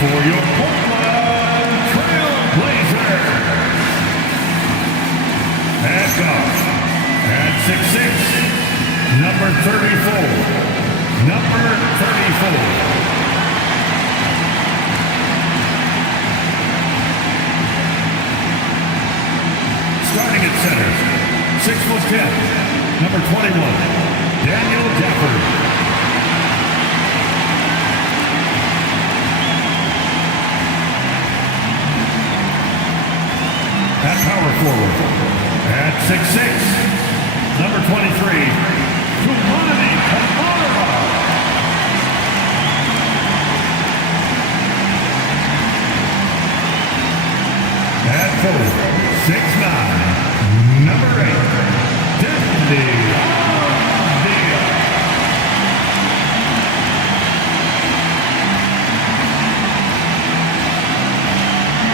for your Portland Trailblazers. At guard, at 6'6", number 34. Number 34. Starting at center, 6'10", number 21, Daniel Gafford. At power forward, at 6'6", number 23, Kumani Kamara. At forward, 6'9", number 8, Dendi.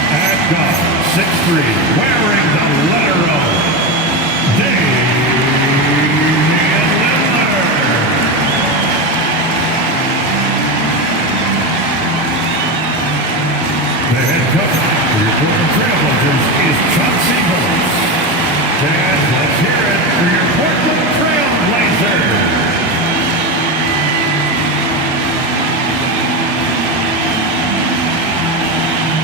At guard, 6'3", wearing the letter O, Damian Lillard. The head coach for your Portland Trailblazers is Chauncey Billups. And let's hear it for your Portland Trailblazers.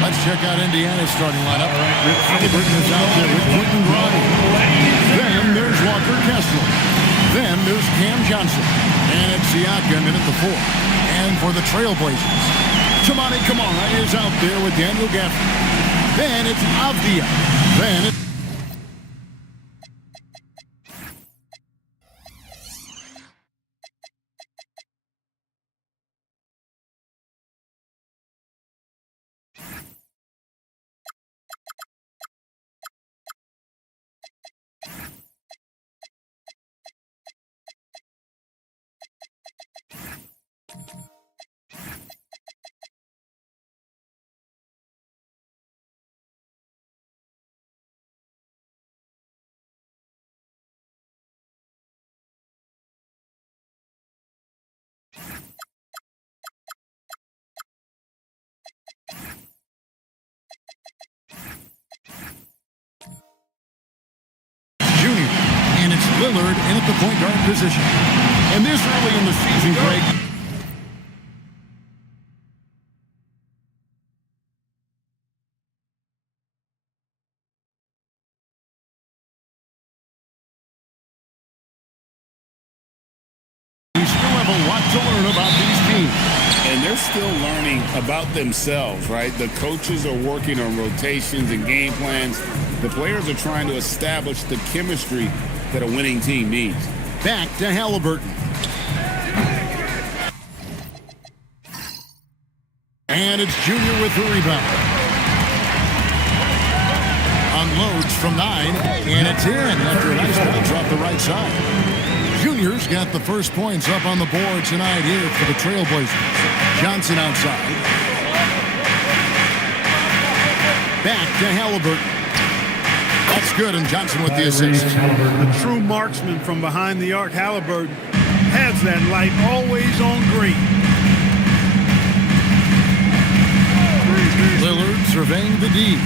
Let's check out Indiana's starting lineup. Halliburton is out there with Quentin Grimes. Then there's Walker Kessler. Then there's Cam Johnson. And it's Siakam in at the 4. And for the Trailblazers, Kumani Kamara is out there with Daniel Gafford. Then it's Avdia. Then it's Junior. And it's Lillard in at the point guard position. And this early in the season, Greg. We still have a lot to learn about these teams. And they're still learning about themselves, right? The coaches are working on rotations and game plans. The players are trying to establish the chemistry that a winning team needs. Back to Halliburton. And it's Junior with the rebound. Unloads from 9, and it's in after a nice bounce off the right side. Junior's got the first points up on the board tonight here for the Trailblazers. Johnson outside. Back to Halliburton. That's good, and Johnson with the assist. A true marksman from behind the arc. Halliburton has that light always on green. Lillard surveying the D.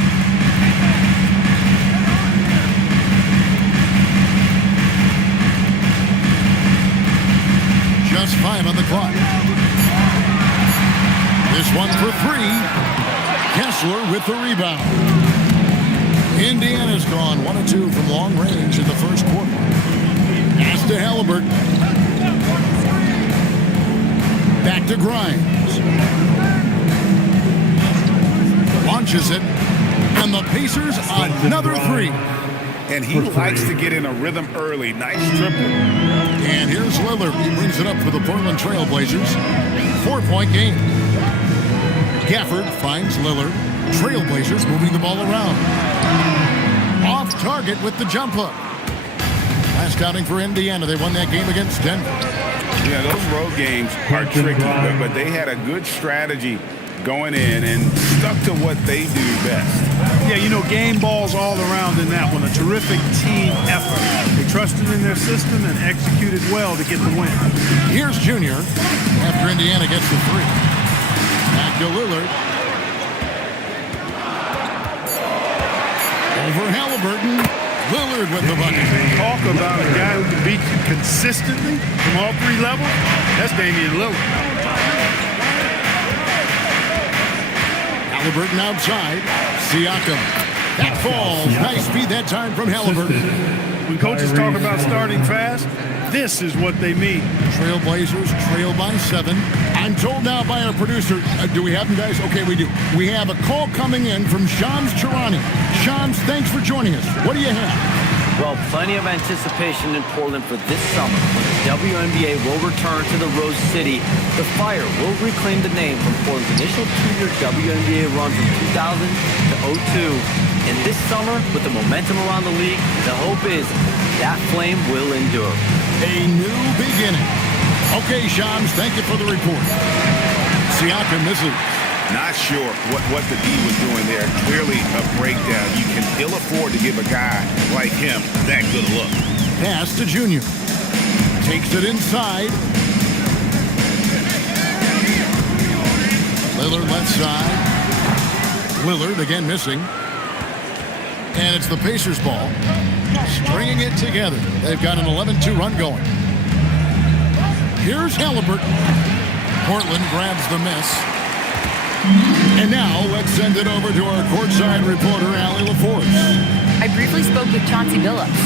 Just 5 on the clock. This one for 3. Kessler with the rebound. Indiana's gone 1 of 2 from long range in the first quarter. Pass to Halliburton. Back to Grimes. Launches it. And the Pacers another 3. And he likes to get in a rhythm early. Nice triple. And here's Lillard. He brings it up for the Portland Trailblazers. 4-point game. Gafford finds Lillard. Trailblazers moving the ball around. Off target with the jump hook. Last outing for Indiana. They won that game against Denver. Yeah, those road games are tricky, but they had a good strategy going in and stuck to what they do best. Yeah, you know, game balls all around in that one. A terrific team effort. They trusted in their system and executed well to get the win. Here's Junior after Indiana gets the 3. Back to Lillard. Over Halliburton. Lillard with the bucket. Talk about a guy who can beat you consistently from all three levels. That's Damian Lillard. Halliburton outside. Siakam. That falls. Nice speed that time from Halliburton. When coaches talk about starting fast, this is what they mean. Trailblazers trail by 7. I'm told now by our producer, do we have them, guys? Okay, we do. We have a call coming in from Shams Charani. Shams, thanks for joining us. What do you have? Well, plenty of anticipation in Portland for this summer when the WNBA will return to the Rose City. The Fire will reclaim the name from Portland's initial 2-year WNBA run from 2000 to 02. And this summer, with the momentum around the league, the hope is that flame will endure. A new beginning. Okay, Shams, thank you for the report. Siakam misses. Not sure what the D was doing there. Clearly a breakdown. You can ill afford to give a guy like him that good look. Pass to Junior. Takes it inside. Lillard left side. Lillard again missing. And it's the Pacers ball. Stringing it together. They've got an 11-2 run going. Here's Halliburton. Portland grabs the miss. And now let's send it over to our courtside reporter, Allie LaForce. I briefly spoke with Chauncey Billups.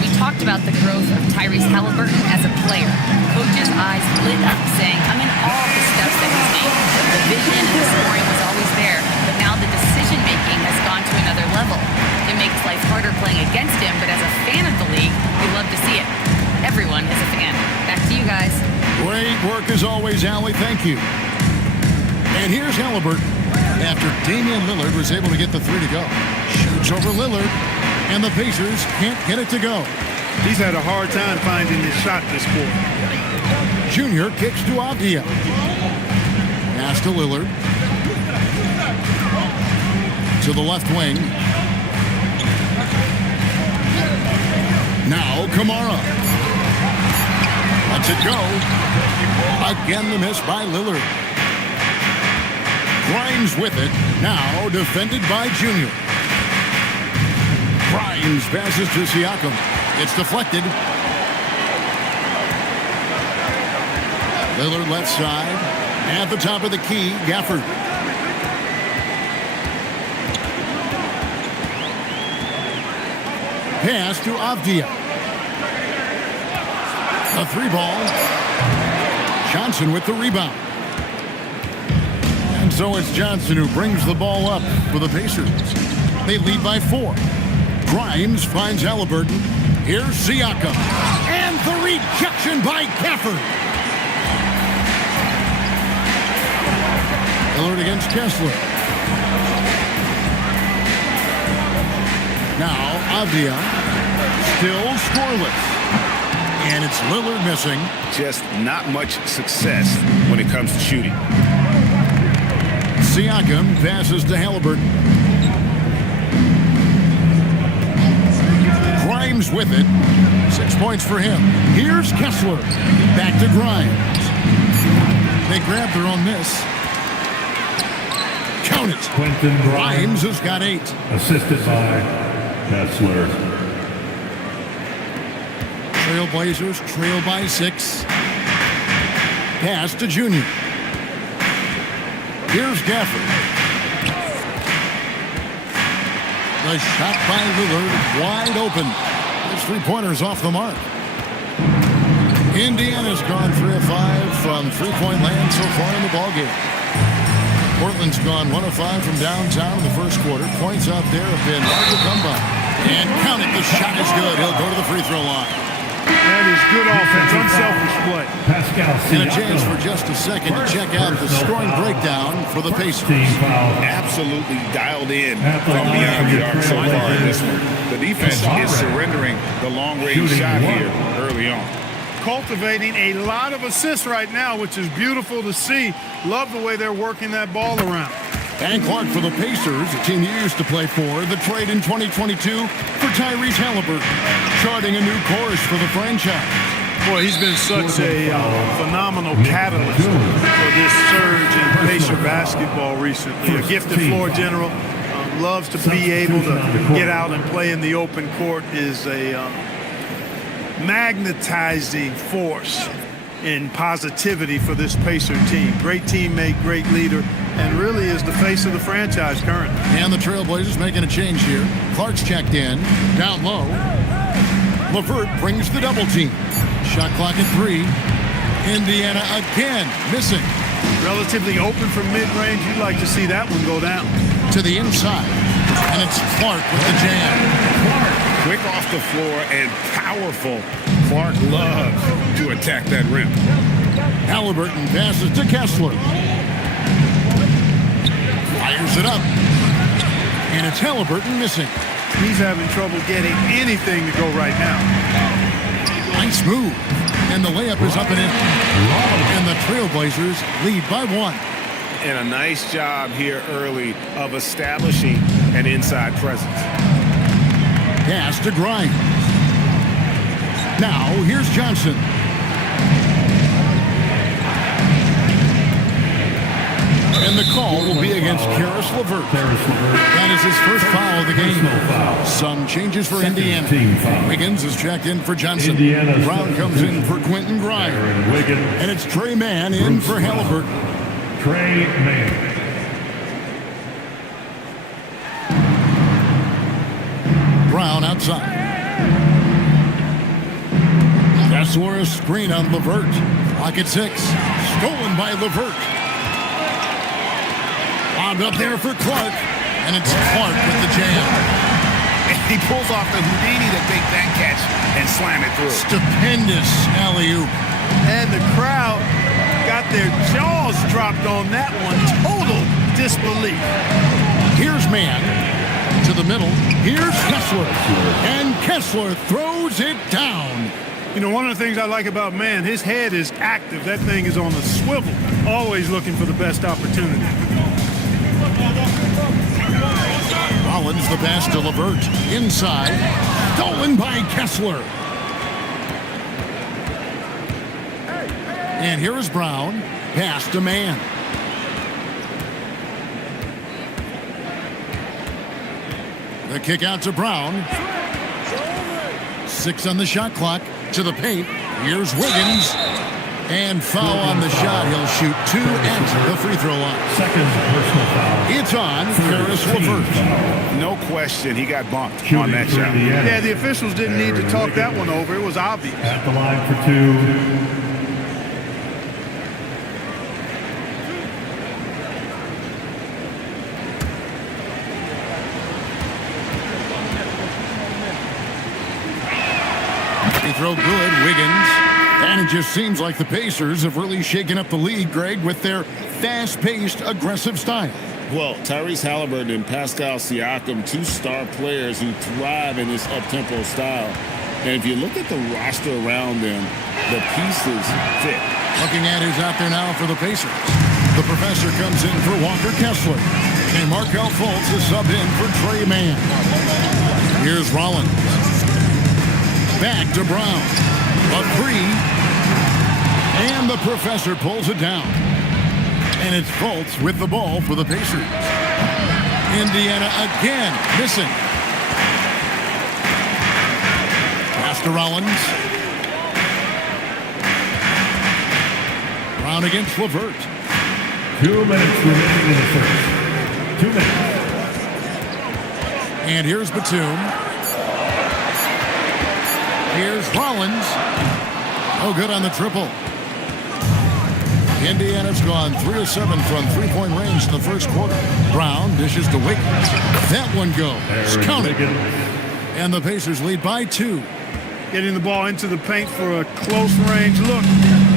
We talked about the growth of Tyrese Halliburton as a player. Coach's eyes lit up, saying, I'm in awe of the steps that he's made. The vision and the scoring was always there, but now the decision-making has gone to another level. It makes life harder playing against him, but as a fan of the league, we love to see it. Everyone is a fan. Back to you guys. Great work as always, Allie. Thank you. And here's Halliburton. After Damian Lillard was able to get the 3 to go. Shoots over Lillard, and the Pacers can't get it to go. He's had a hard time finding his shot this quarter. Junior kicks to Avdia. Pass to Lillard. To the left wing. Now Kamara. Lets it go. Again the miss by Lillard. Grimes with it. Now defended by Junior. Grimes passes to Siakam. It's deflected. Lillard left side. At the top of the key, Gafford. Pass to Avdia. A 3-ball. Johnson with the rebound. And so it's Johnson who brings the ball up for the Pacers. They lead by 4. Grimes finds Halliburton. Here's Siakam. And the rejection by Gafford. Lillard against Kessler. Now Avdia. Still scoreless. And it's Lillard missing. Just not much success when it comes to shooting. Siakam passes to Halliburton. Grimes with it. 6 points for him. Here's Kessler. Back to Grimes. They grab their own miss. Count it. Quentin Grimes has got 8. assisted by Kessler. Trailblazers trail by 6. Pass to Junior. Here's Gafford. The shot by Lillard, wide open. His 3-pointer's off the mark. Indiana's gone 3 of 5 from 3-point land so far in the ballgame. Portland's gone 1 of 5 from downtown in the first quarter. Points out there have been hard to come by. And count it, the shot is good. He'll go to the free throw line. That is good offense, unselfish play. Pascal And a Siakam. chance for just a second to check out the scoring breakdown for the Pacers. Team foul. Absolutely dialed in At the from line beyond for the your arc so far in Trailblazers. this one. The defense And is surrendering the long-range Shooting shot one. here early on. Cultivating a lot of assists right now, which is beautiful to see. Love the way they're working that ball around. Dan Clark for the Pacers, a team you used to play for. The trade in 2022 for Tyrese Halliburton, charting a new course for the franchise. Boy, he's been such a phenomenal catalyst for this surge in Pacer basketball recently. A gifted floor general, loves to be able to get out and play in the open court, is a magnetizing force in positivity for this Pacer team. Great teammate, great leader, and really is the face of the franchise currently. And the Trailblazers making a change here. Clark's checked in, down low. LeVert brings the double team. Shot clock at 3. Indiana again missing. Relatively open from mid-range. You'd like to see that one go down. To the inside. And it's Clark with the jam. Clark, quick off the floor and powerful. Clark loves to attack that rim. Halliburton passes to Kessler. Fires it up. And it's Halliburton missing. He's having trouble getting anything to go right now. Nice move. And the layup is up and in. And the Trailblazers lead by 1. And a nice job here early of establishing an inside presence. Pass to Grimes. Now, here's Johnson. And the call will be against Karis LeVert. That is his first foul of the game. Some changes for Indiana. Wiggins is checked in for Johnson. Brown comes in for Quentin Grimes. And it's Trey Mann in for Halliburton. Trey Mann. Brown outside. Kessler a screen on LeVert. Clock at 6. Stolen by LeVert. Wound up there for Clark. And it's Clark with the jam. He pulls off the Houdini to make that catch and slam it through. Stupendous alley-oop. And the crowd got their jaws dropped on that one. Total disbelief. Here's Mann to the middle. Here's Kessler. And Kessler throws it down. You know, one of the things I like about Mann, his head is active. That thing is on the swivel, always looking for the best opportunity. Rollins the pass to LeVert. Inside. Stolen by Kessler. And here is Brown. Pass to Mann. The kick out to Brown. 6 on the shot clock. To the paint. Here's Wiggins. And foul on the shot. He'll shoot 2 at the free throw line. Second personal foul. It's on Karis LeVert. No question, he got bumped on that shot. Yeah, the officials didn't need to talk that one over. It was obvious. At the line for 2. Throw good, Wiggins. And it just seems like the Pacers have really shaken up the league, Greg, with their fast-paced, aggressive style. Well, Tyrese Halliburton and Pascal Siakam, 2 star players who thrive in this up-tempo style. And if you look at the roster around them, the pieces fit. Looking at who's out there now for the Pacers. The professor comes in for Walker Kessler. And Markelle Fultz is subbed in for Trey Mann. Here's Rollins. Back to Brown. A 3. And the professor pulls it down. And it's Fultz with the ball for the Pacers. Indiana again missing. Pass to Rollins. Brown against LeVert. 2 minutes remaining in the first. 2 minutes. And here's Batum. Here's Rollins. Oh, good on the triple. Indiana's gone 3 of 7 from three-point range in the first quarter. Brown dishes to Wiggins. That one goes. Counted. And the Pacers lead by 2. Getting the ball into the paint for a close range look.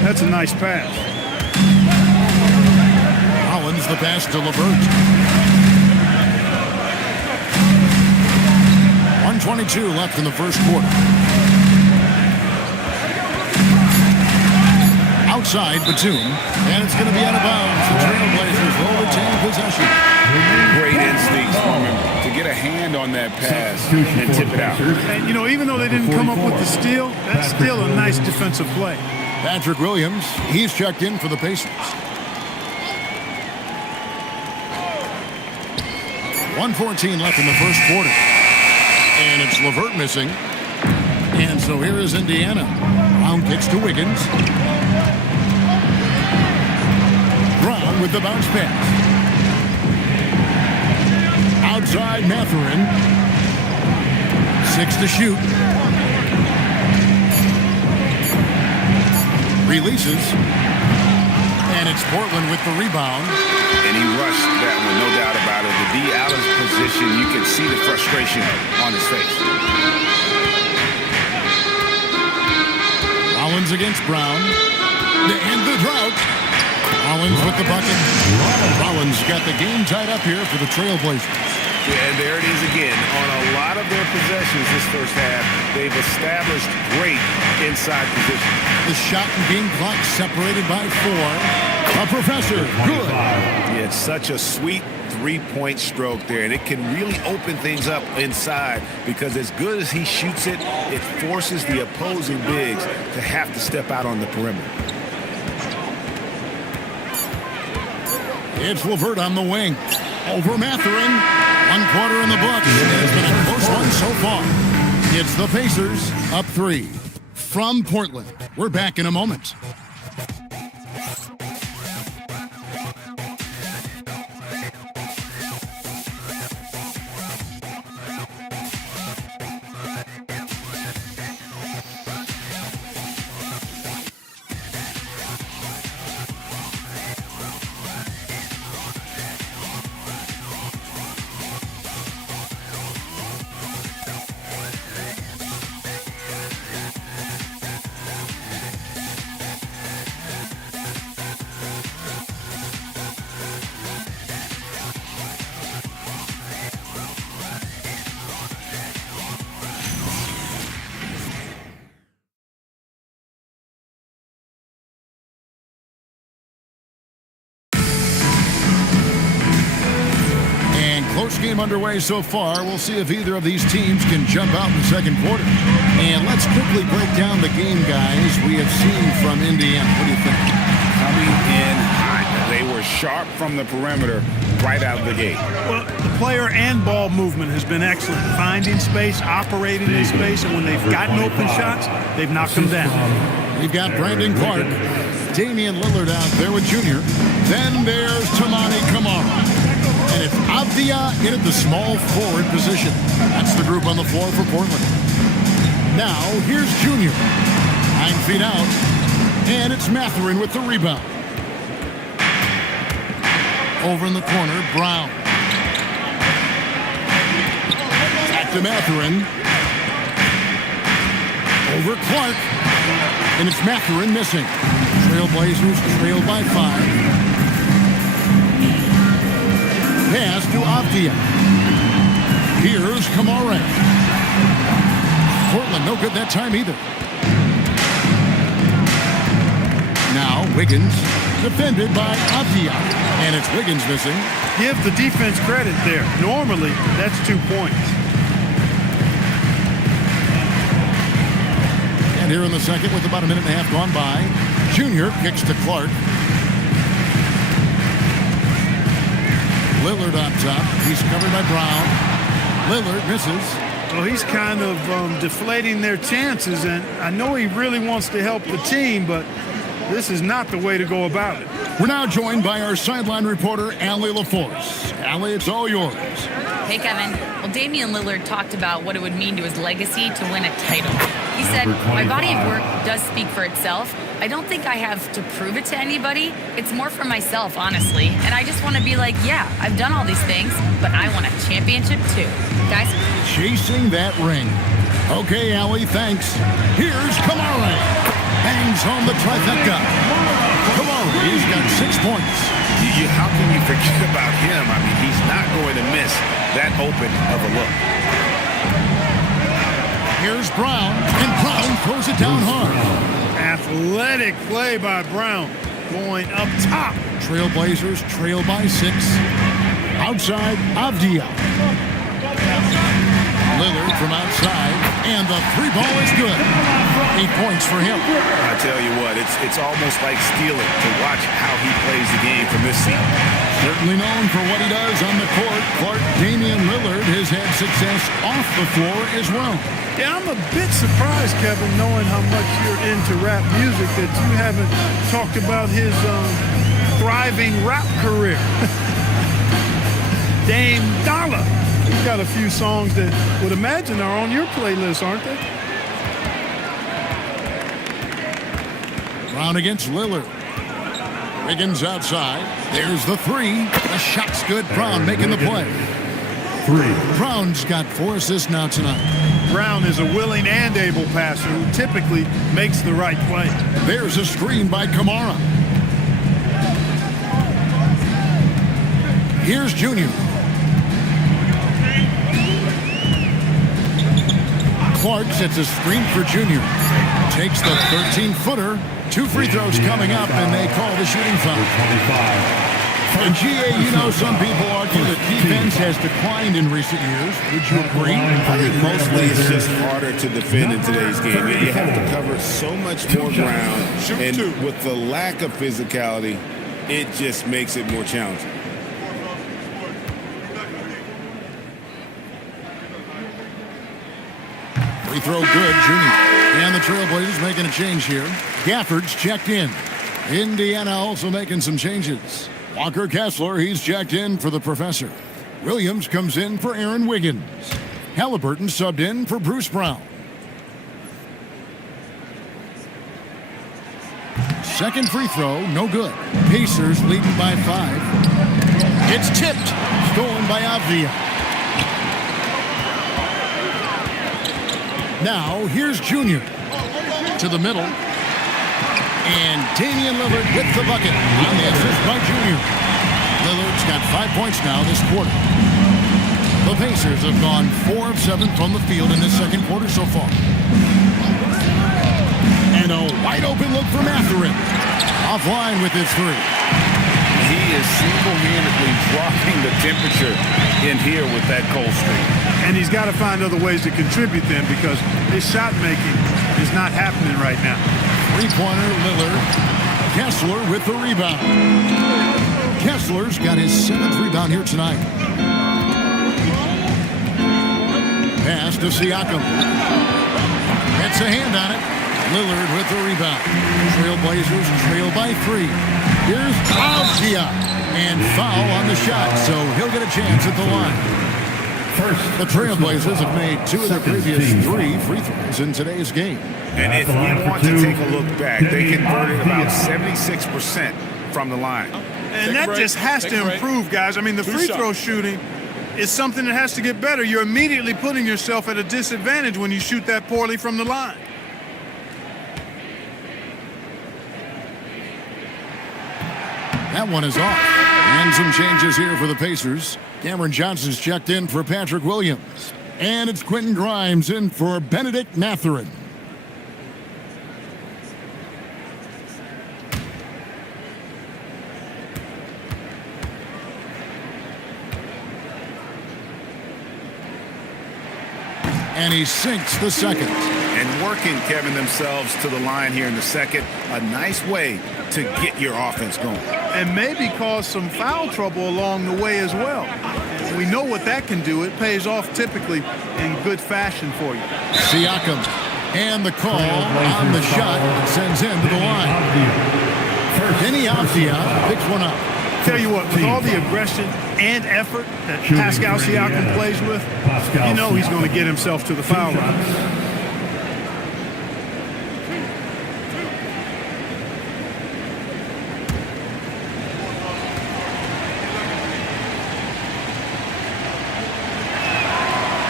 That's a nice pass. Rollins the pass to LeVert. 1:22 left in the first quarter. Outside Batum, and it's going to be out of bounds. The Trailblazers will retain possession. Great instincts from him to get a hand on that pass and tip it out. And, you know, even though they didn't come up with the steal, that's still a nice defensive play. Patrick Williams, he's checked in for the Pacers. 1:14 left in the first quarter. And it's LeVert missing. And so here is Indiana. Brown kicks to Wiggins. Brown with the bounce pass. Outside Mathurin. 6 to shoot. Releases. And it's Portland with the rebound. And he rushed that one, no doubt about it. To be out of position, you can see the frustration on his face. Rollins against Brown. And the drought. Rollins with the bucket. Rollins got the game tied up here for the Trailblazers. Yeah, and there it is again. On a lot of their possessions this first half, they've established great inside position. The shot and game clock separated by 4. A professor, good. Yeah, it's such a sweet three-point stroke there, and it can really open things up inside because as good as he shoots it, it forces the opposing bigs to have to step out on the perimeter. It's LeVert on the wing. Over Mathurin. 1 quarter in the books. It's been a close one so far. It's the Pacers up 3. From Portland. We're back in a moment. Close game underway so far. We'll see if either of these teams can jump out in the second quarter. And let's quickly break down the game, guys, we have seen from Indiana. What do you think? Coming in hot. They were sharp from the perimeter right out of the gate. Well, the player and ball movement has been excellent. Finding space, operating in space, and when they've gotten open shots, they've knocked them down. We've got Brandon Clark, Damian Lillard out there with Junior. Then there's Tamani Kamara. And it's Avdia in at the small forward position. That's the group on the floor for Portland. Now, here's Junior. 9 feet out. And it's Mathurin with the rebound. Over in the corner, Brown. Back to Mathurin. Over Clark. And it's Mathurin missing. Trailblazers trailed by 5. Pass to Avdia. Here's Kamara. Portland no good that time either. Now Wiggins defended by Avdia. And it's Wiggins missing. Give the defense credit there. Normally, that's 2 points. And here in the second with about a minute and a half gone by, Junior kicks to Clark. Lillard on top. He's covered by Brown. Lillard misses. Well, he's kind of deflating their chances, and I know he really wants to help the team, but this is not the way to go about it. We're now joined by our sideline reporter, Allie LaForce. Allie, it's all yours. Hey, Kevin. Well, Damian Lillard talked about what it would mean to his legacy to win a title. He said, my body of work does speak for itself. I don't think I have to prove it to anybody. It's more for myself, honestly. And I just want to be like, yeah, I've done all these things, but I want a championship too. Guys? Chasing that ring. Okay, Allie, thanks. Here's Kamara. Bangs home the trifecta. Kamara, he's got 6 points. How can you forget about him? I mean, he's not going to miss that open of a look. Here's Brown, and Brown throws it down hard. Athletic play by Brown, going up top. Trailblazers trail by 6. Outside, Avdia. Lillard from outside, and the 3 ball is good. 8 points for him. I tell you what, it's almost like stealing to watch how he plays the game from this seat. Certainly known for what he does on the court, Clark Damian Lillard has had success off the floor as well. Yeah, I'm a bit surprised, Kevin, knowing how much you're into rap music, that you haven't talked about his thriving rap career. Dame Dollar. He's got a few songs that would imagine are on your playlist, aren't they? Brown against Lillard. Wiggins outside. There's the three. The shot's good. Brown making the play. 3. Brown's got 4 assists now tonight. Brown is a willing and able passer who typically makes the right play. There's a screen by Kamara. Here's Junior. Clark sets a screen for Junior. Takes the 13-footer. 2 free throws coming up, and they call the shooting foul. 25. And GA, you know, some people argue that defense has declined in recent years. Would you agree? I think mostly it's just harder to defend in today's game. You have to cover so much more ground, and with the lack of physicality, it just makes it more challenging. Free throw good, Junior. And the Trailblazers making a change here. Gafford's checked in. Indiana also making some changes. Walker Kessler, he's checked in for the professor. Williams comes in for Aaron Wiggins. Halliburton subbed in for Bruce Brown. Second free throw, no good. Pacers leading by 5. It's tipped. Stolen by Avdia. Now, here's Junior. To the middle. And Damian Lillard with the bucket on the assist by Junior. Lillard's got 5 points now this quarter. The Pacers have gone 4 of 7 from the field in this second quarter so far. And a wide open look for Mathurin. Offline with his 3. He is single-handedly dropping the temperature in here with that cold streak. And he's got to find other ways to contribute then, because his shot making is not happening right now. Three-pointer, Lillard. Kessler with the rebound. Kessler's got his 7th rebound here tonight. Pass to Siakam. Gets a hand on it. Lillard with the rebound. Trailblazers trail by 3. Here's Avdia. And foul on the shot, so he'll get a chance at the line. The Trailblazers have made 2 of their previous 3 free throws in today's game. And if you want to take a look back, they converted about 76% from the line. And that just has to improve, guys. I mean, the free throw shooting is something that has to get better. You're immediately putting yourself at a disadvantage when you shoot that poorly from the line. That one is off. And some changes here for the Pacers. Cameron Johnson's checked in for Patrick Williams. And it's Quentin Grimes in for Benedict Mathurin. And he sinks the second. And working, Kevin, themselves to the line here in the second. A nice way to get your offense going. And maybe cause some foul trouble along the way as well. We know what that can do. It pays off typically in good fashion for you. Siakam. And the call on the shot sends him to the line. Kenny Avdia picks one up. Tell you what, with all the aggression and effort that Pascal Siakam plays with, you know he's going to get himself to the foul line.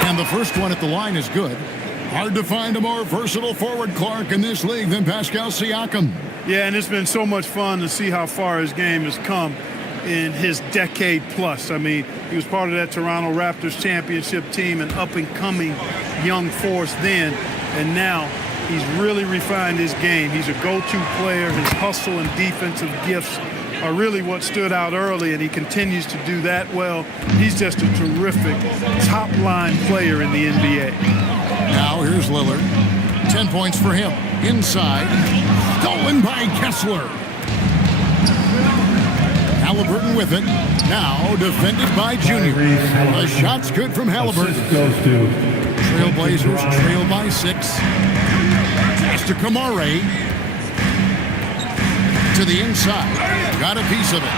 And the first one at the line is good. Hard to find a more versatile forward, Clark, in this league than Pascal Siakam. Yeah, and it's been so much fun to see how far his game has come in his decade plus. I mean, he was part of that Toronto Raptors championship team, an up-and-coming young force then, and now he's really refined his game. He's a go-to player. His hustle and defensive gifts are really what stood out early, and he continues to do that well. He's just a terrific top-line player in the NBA. Now here's Lillard. 10 points for him. Inside. Stolen by Kessler. Halliburton with it. Now defended by Junior. The shot's good from Halliburton. Goes to Trailblazers trail by 6. Pass to Kamare. To the inside. Got a piece of it.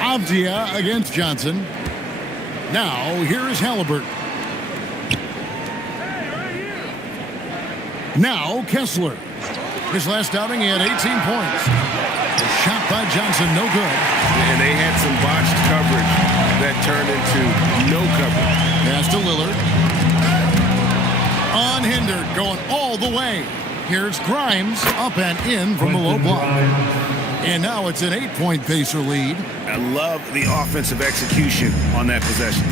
Avdia against Johnson. Now, here is Halliburton. Now, Kessler. His last outing, he had 18 points. A shot by Johnson, no good. And they had some botched coverage that turned into no coverage. Pass to Lillard. Unhindered, going all the way. Here's Grimes, up and in from the low block. And now it's an 8-point Pacer lead. I love the offensive execution on that possession.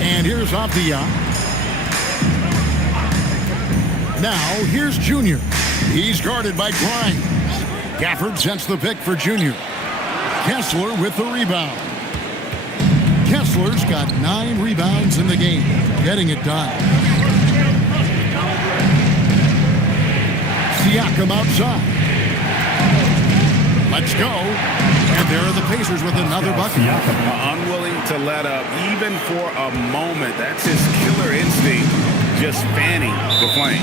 And here's Avdia. Now, here's Junior. He's guarded by Grimes. Gafford sets the pick for Junior. Kessler with the rebound. Kessler's got 9 rebounds in the game, getting it done. Siakam outside. Let's go. And there are the Pacers with another bucket. Unwilling to let up, even for a moment. That's his killer instinct, just fanning the flame.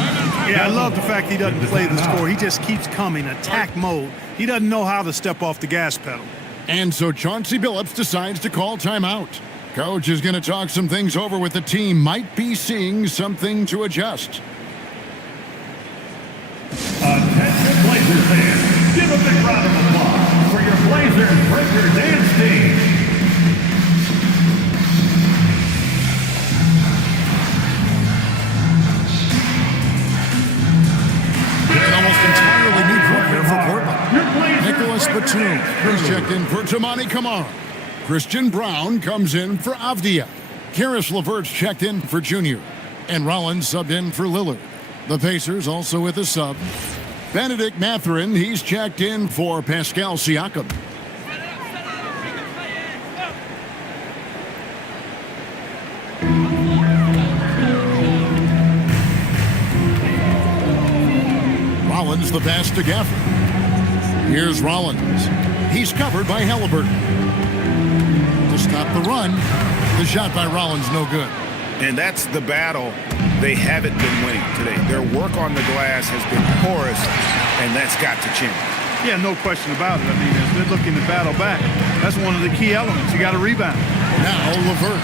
Yeah, I love the fact he doesn't play the score. He just keeps coming, attack mode. He doesn't know how to step off the gas pedal. And so Chauncey Billups decides to call timeout. Coach is going to talk some things over with the team. Might be seeing something to adjust. Attention Blazers fans, give a big round of applause for your Blazers Breaker Dance team. An almost entirely new group here for Portland. Nicholas Batum is checked in for Tamani Kamara. Christian Brown comes in for Avdia. Karis LeVert's checked in for Junior. And Rollins subbed in for Lillard. The Pacers also with a sub. Benedict Mathurin, he's checked in for Pascal Siakam. Rollins the pass to Gafford. Here's Rollins. He's covered by Halliburton. To stop the run, the shot by Rollins no good. And that's the battle they haven't been winning today. Their work on the glass has been porous, and that's got to change. Yeah, no question about it. I mean, as they're looking to battle back, that's one of the key elements. You got to rebound. Now LeVert,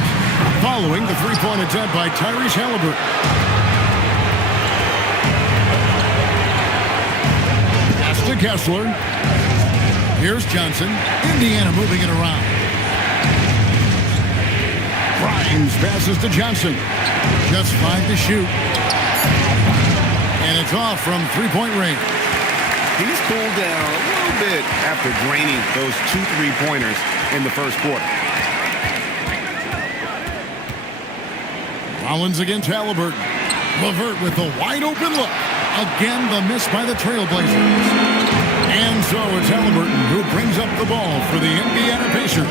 following the three-point attempt by Tyrese Halliburton. Pass to Kessler. Here's Johnson. Indiana moving it around. Grimes passes to Johnson. Just 5 to shoot. And it's off from three-point range. He's cooled down a little bit after draining those 2 3-pointers in the first quarter. Rollins against Halliburton. LeVert with a wide-open look. Again, the miss by the Trailblazers. And so it's Halliburton who brings up the ball for the Indiana Pacers.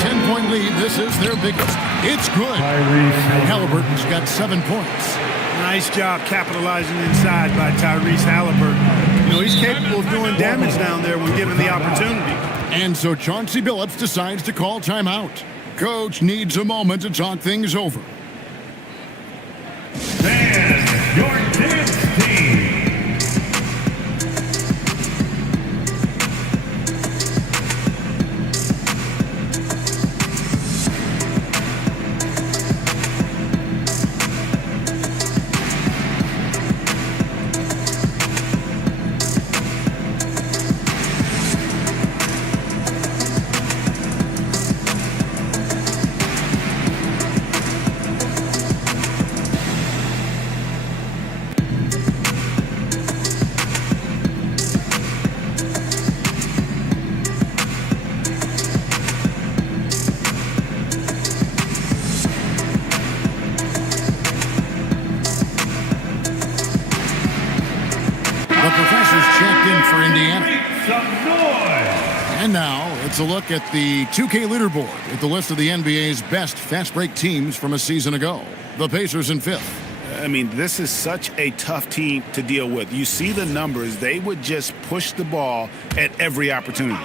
10-point lead. This is their biggest. It's good. Halliburton's got 7 points. Nice job capitalizing inside by Tyrese Halliburton. You know, he's capable of doing damage down there when given the opportunity. And so Chauncey Billups decides to call timeout. Coach needs a moment to talk things over. And your dance team. The professor's checked in for Indiana. Some noise. And now it's a look at the 2K leaderboard with the list of the NBA's best fast break teams from a season ago. The Pacers in 5th. I mean, this is such a tough team to deal with. You see the numbers. They would just push the ball at every opportunity.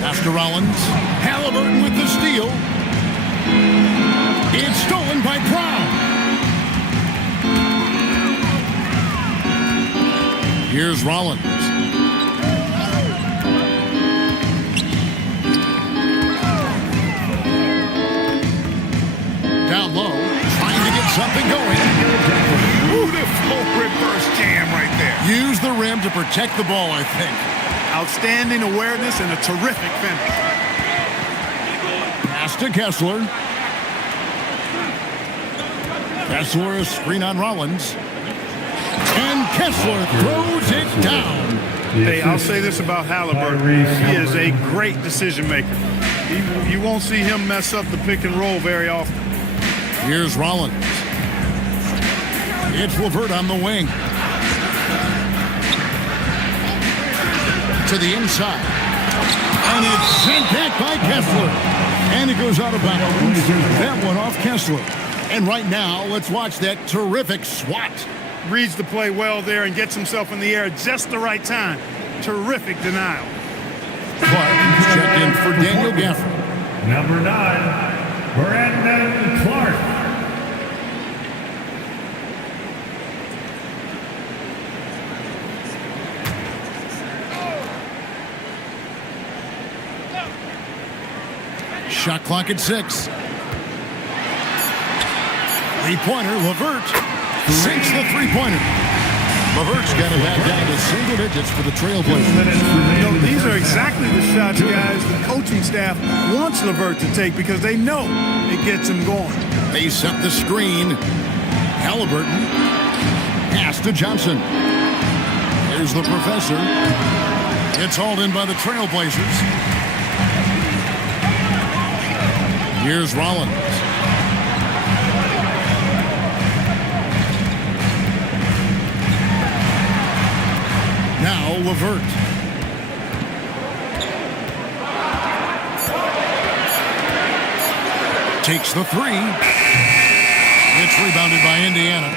Pass to Rollins. Halliburton with the steal. It's stolen by Brown. Here's Rollins. Down low, trying to get something going. Beautiful reverse jam right there. Use the rim to protect the ball, I think. Outstanding awareness and a terrific finish. Pass to Kessler. Kessler, a screen on Rollins. And Kessler throws it down. Hey, I'll say this about Halliburton. He is a great decision maker. You won't see him mess up the pick and roll very often. Here's Rollins. It's LeVert on the wing. To the inside. And it's sent back by Kessler. And it goes out of bounds. That one off Kessler. And right now, let's watch that terrific swat. Reads the play well there and gets himself in the air at just the right time. Terrific denial. Clark checked in for Daniel Gafford. Number 9, Brandon Clark. Shot clock at 6. Three-pointer, LeVert sinks the three-pointer. LeVert's got it back down to single digits for the Trailblazers. These are exactly the shots, guys, the coaching staff wants LeVert to take because they know it gets him going. They set the screen. Halliburton. Pass to Johnson. Here's the professor. It's hauled in by the Trailblazers. Here's Rollins. Now LeVert. Takes the three. It's rebounded by Indiana.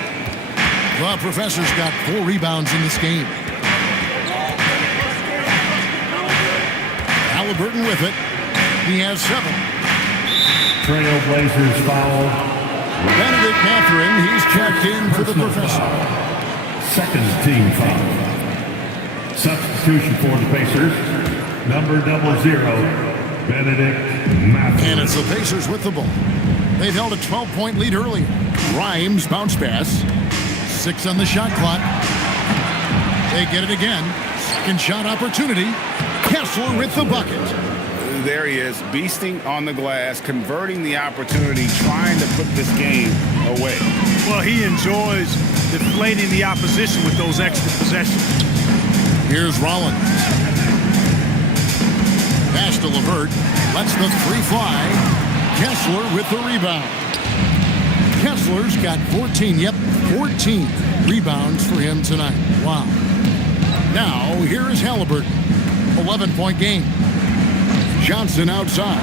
The professor's got 4 rebounds in this game. Halliburton with it. He has 7. Trailblazers foul. Benedict Mathurin, he's checked in for the professor. Second team foul. Substitution for the Pacers. Number 00, Benedict Mathurin. And it's the Pacers with the ball. They've held a 12-point lead earlier. Grimes bounce pass. 6 on the shot clock. They get it again. Second shot opportunity. Kessler with the bucket. There he is, beasting on the glass, converting the opportunity, trying to put this game away. Well, he enjoys deflating the opposition with those extra possessions. Here's Rollins. Pass to LeVert. Lets the three fly. Kessler with the rebound. Kessler's got 14. Yep, 14 rebounds for him tonight. Wow. Now, here is Halliburton. 11-point game. Johnson outside.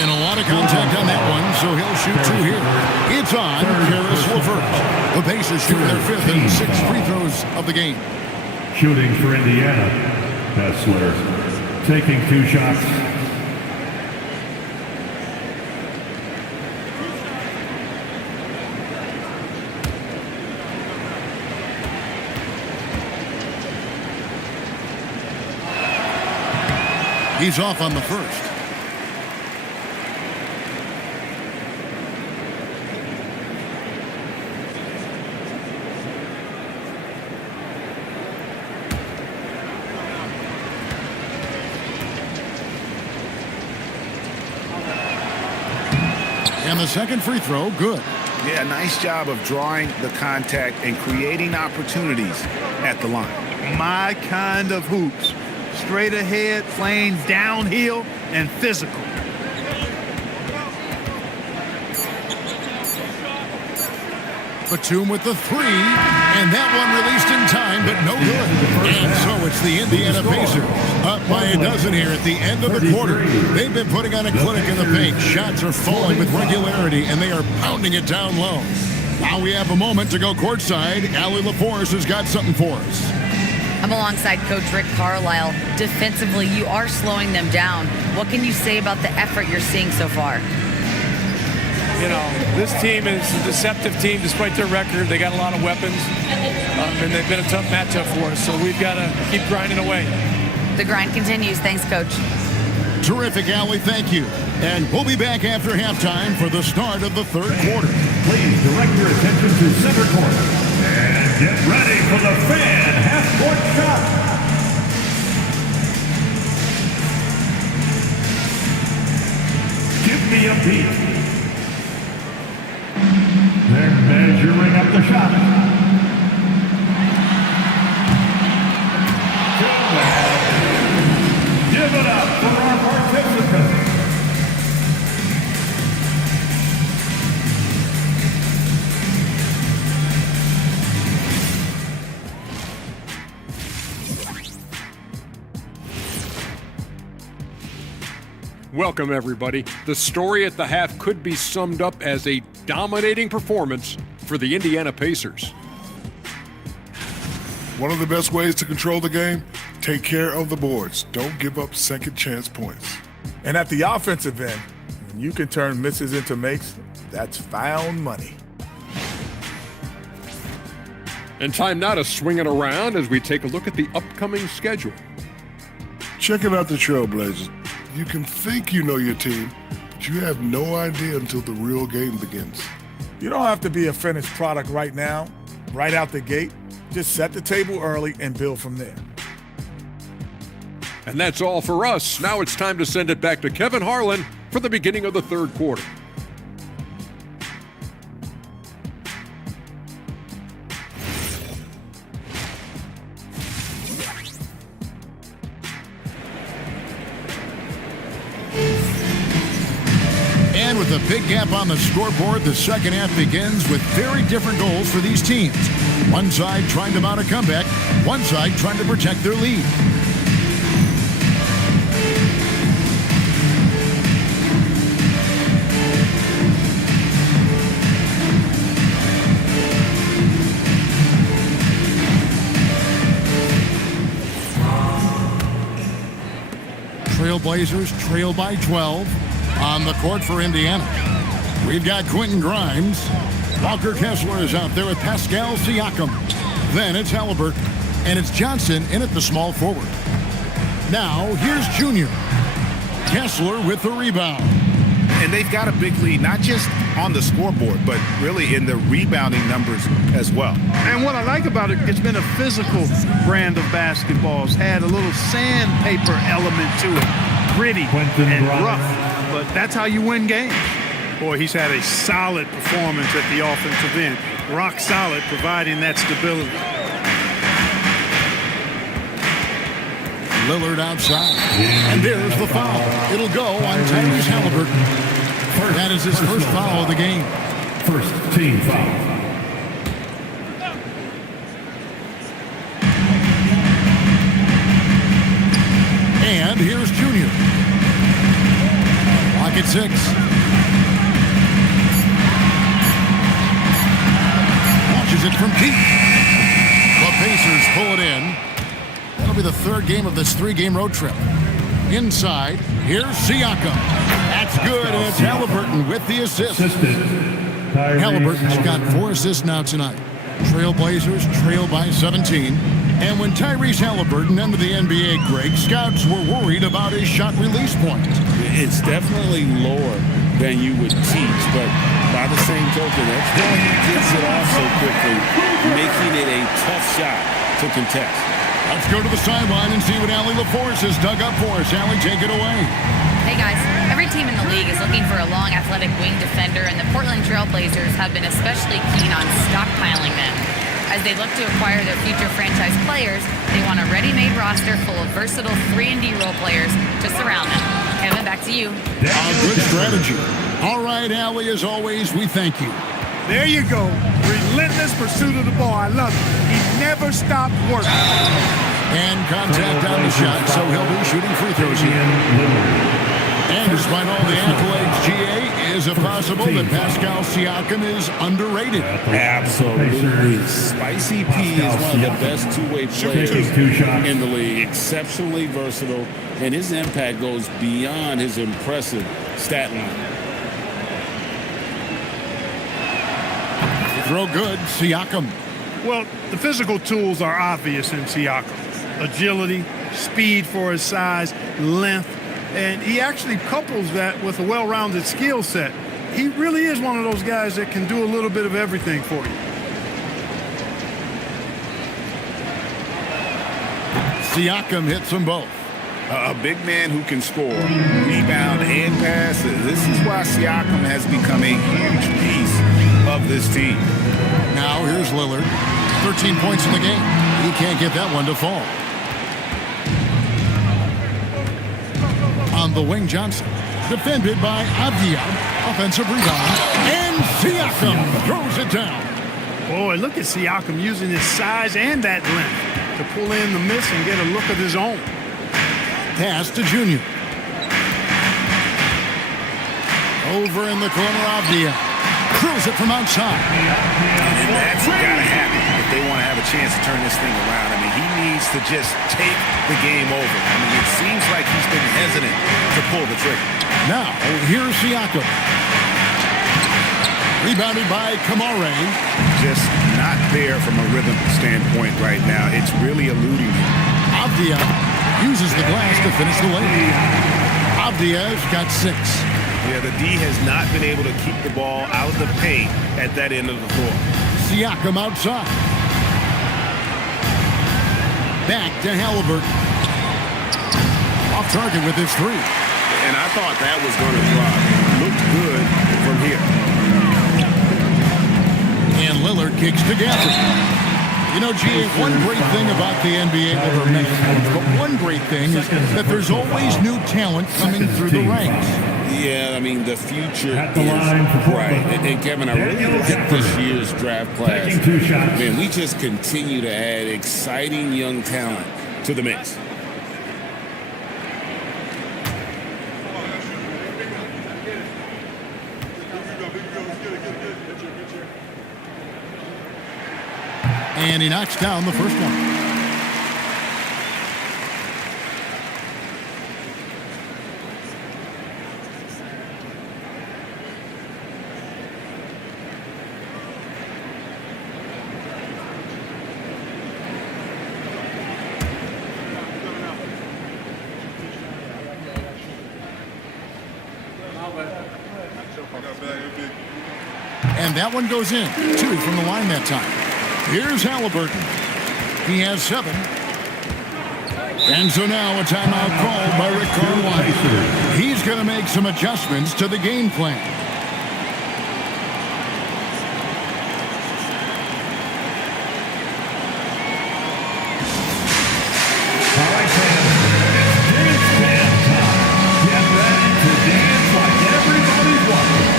And a lot of contact on that one, so he'll shoot 2 here. It's on Karis LeVert. The Pacers shoot their 5th and 6th free throws of the game. Shooting for Indiana. Kessler taking 2 shots. He's off on the first. And the second free throw, good. Yeah, nice job of drawing the contact and creating opportunities at the line. My kind of hoops. Straight ahead, playing downhill, and physical. Batum with the three, and that one released in time, but no good. And so it's the Indiana Pacers up by a dozen here at the end of the quarter. They've been putting on a clinic in the paint. Shots are falling with regularity, and they are pounding it down low. Now we have a moment to go courtside. Allie LaForce has got something for us. I'm alongside Coach Rick Carlisle. Defensively, you are slowing them down. What can you say about the effort you're seeing so far? You know, this team is a deceptive team despite their record. They got a lot of weapons, and they've been a tough matchup for us, so we've got to keep grinding away. The grind continues. Thanks, Coach. Terrific, Allie. Thank you. And we'll be back after halftime for the start of the third quarter. Please direct your attention to center court. And get ready for the fan half-court shot. Give me a beat. They're measuring up the shot. Give it up for our participants. Welcome, everybody. The story at the half could be summed up as a dominating performance for the Indiana Pacers. One of the best ways to control the game, take care of the boards. Don't give up second chance points. And at the offensive end, when you can turn misses into makes, that's found money. And time now to swing it around as we take a look at the upcoming schedule. Checking out the Trailblazers. You can think you know your team, but you have no idea until the real game begins. You don't have to be a finished product right now, right out the gate. Just set the table early and build from there. And that's all for us. Now it's time to send it back to Kevin Harlan for the beginning of the third quarter. And with a big gap on the scoreboard, the second half begins with very different goals for these teams. One side trying to mount a comeback, one side trying to protect their lead. Trailblazers trail by 12. On the court for Indiana, we've got Quentin Grimes. Walker Kessler is out there with Pascal Siakam. Then it's Halliburton, and it's Johnson in at the small forward. Now, here's Junior. Kessler with the rebound. And they've got a big lead, not just on the scoreboard, but really in the rebounding numbers as well. And what I like about it, it's been a physical brand of basketball. It's had a little sandpaper element to it. Gritty and rough. But that's how you win games. Boy, he's had a solid performance at the offensive end. Rock solid, providing that stability. Lillard outside. And there's the foul. It'll go on Tyrese Halliburton. That is his first foul of the game. First team foul. And here's Junior. Clock at 6. Launches it from deep. The Pacers pull it in. That'll be the third game of this 3-game road trip. Inside, here's Siakam. That's good, and it's Halliburton with the assist. Halliburton's got 4 assists now tonight. Trailblazers trail by 17. And when Tyrese Halliburton entered the NBA, Greg, scouts were worried about his shot release point. It's definitely lower than you would teach, but by the same token, that's why he gets it off so quickly, making it a tough shot to contest. Let's go to the sideline and see what Allie LaForce has dug up for us. Allie, take it away. Hey guys, every team in the league is looking for a long athletic wing defender, and the Portland Trailblazers have been especially keen on stockpiling them. As they look to acquire their future franchise players, they want a ready-made roster full of versatile 3-and-D role players to surround them. Kevin, back to you. Good strategy. All right, Allie, as always, we thank you. There you go. Relentless pursuit of the ball. I love it. He never stopped working. And contact on the shot, so he'll be shooting free throws here. And despite all the accolades, GA, is it possible that Pascal Siakam is underrated? Absolutely. Spicy P is one of the best two-way players in the league. Exceptionally versatile, and his impact goes beyond his impressive stat line. Throw good, Siakam. Well, the physical tools are obvious in Siakam. Agility, speed for his size, length, and he actually couples that with a well-rounded skill set. He really is one of those guys that can do a little bit of everything for you. Siakam hits them both. A big man who can score, rebound, and pass. This is why Siakam has become a huge piece of this team. Now here's Lillard. 13 points in the game. He can't get that one to fall. On the wing, Johnson. Defended by Avdia. Offensive rebound. And Siakam throws it down. Boy, look at Siakam using his size and that length to pull in the miss and get a look of his own. Pass to Junior. Over in the corner, Avdia. Throws it from outside. And that's got to happen if they want to have a chance to turn this thing around. I mean, he needs to just take the game over. I mean, it seems like he's been hesitant to pull the trigger. Now, here's Siakam. Rebounded by Kamare. Just not there from a rhythm standpoint right now. It's really eluding him. Avdia uses the glass to finish the layup. Avdia's got 6. Yeah, the D has not been able to keep the ball out of the paint at that end of the floor. Siakam outside. Back to Halliburton. Off target with his 3. And I thought that was going to drop. Looked good from here. And Lillard kicks to Gafford. You know, GA, one great thing about the NBA over many years, but one great thing is that there's always new talent coming through the ranks. Yeah, I mean, the future is bright. And Kevin, I really look at this year's draft class. Man, we just continue to add exciting young talent to the mix. And he knocks down the first one. And that one goes in. 2 from the line that time. Here's Halliburton. He has 7. And so now a timeout called by Rick Carlisle. He's going to make some adjustments to the game plan. All right, fans, it's dance time. Get ready to dance like everybody's watching.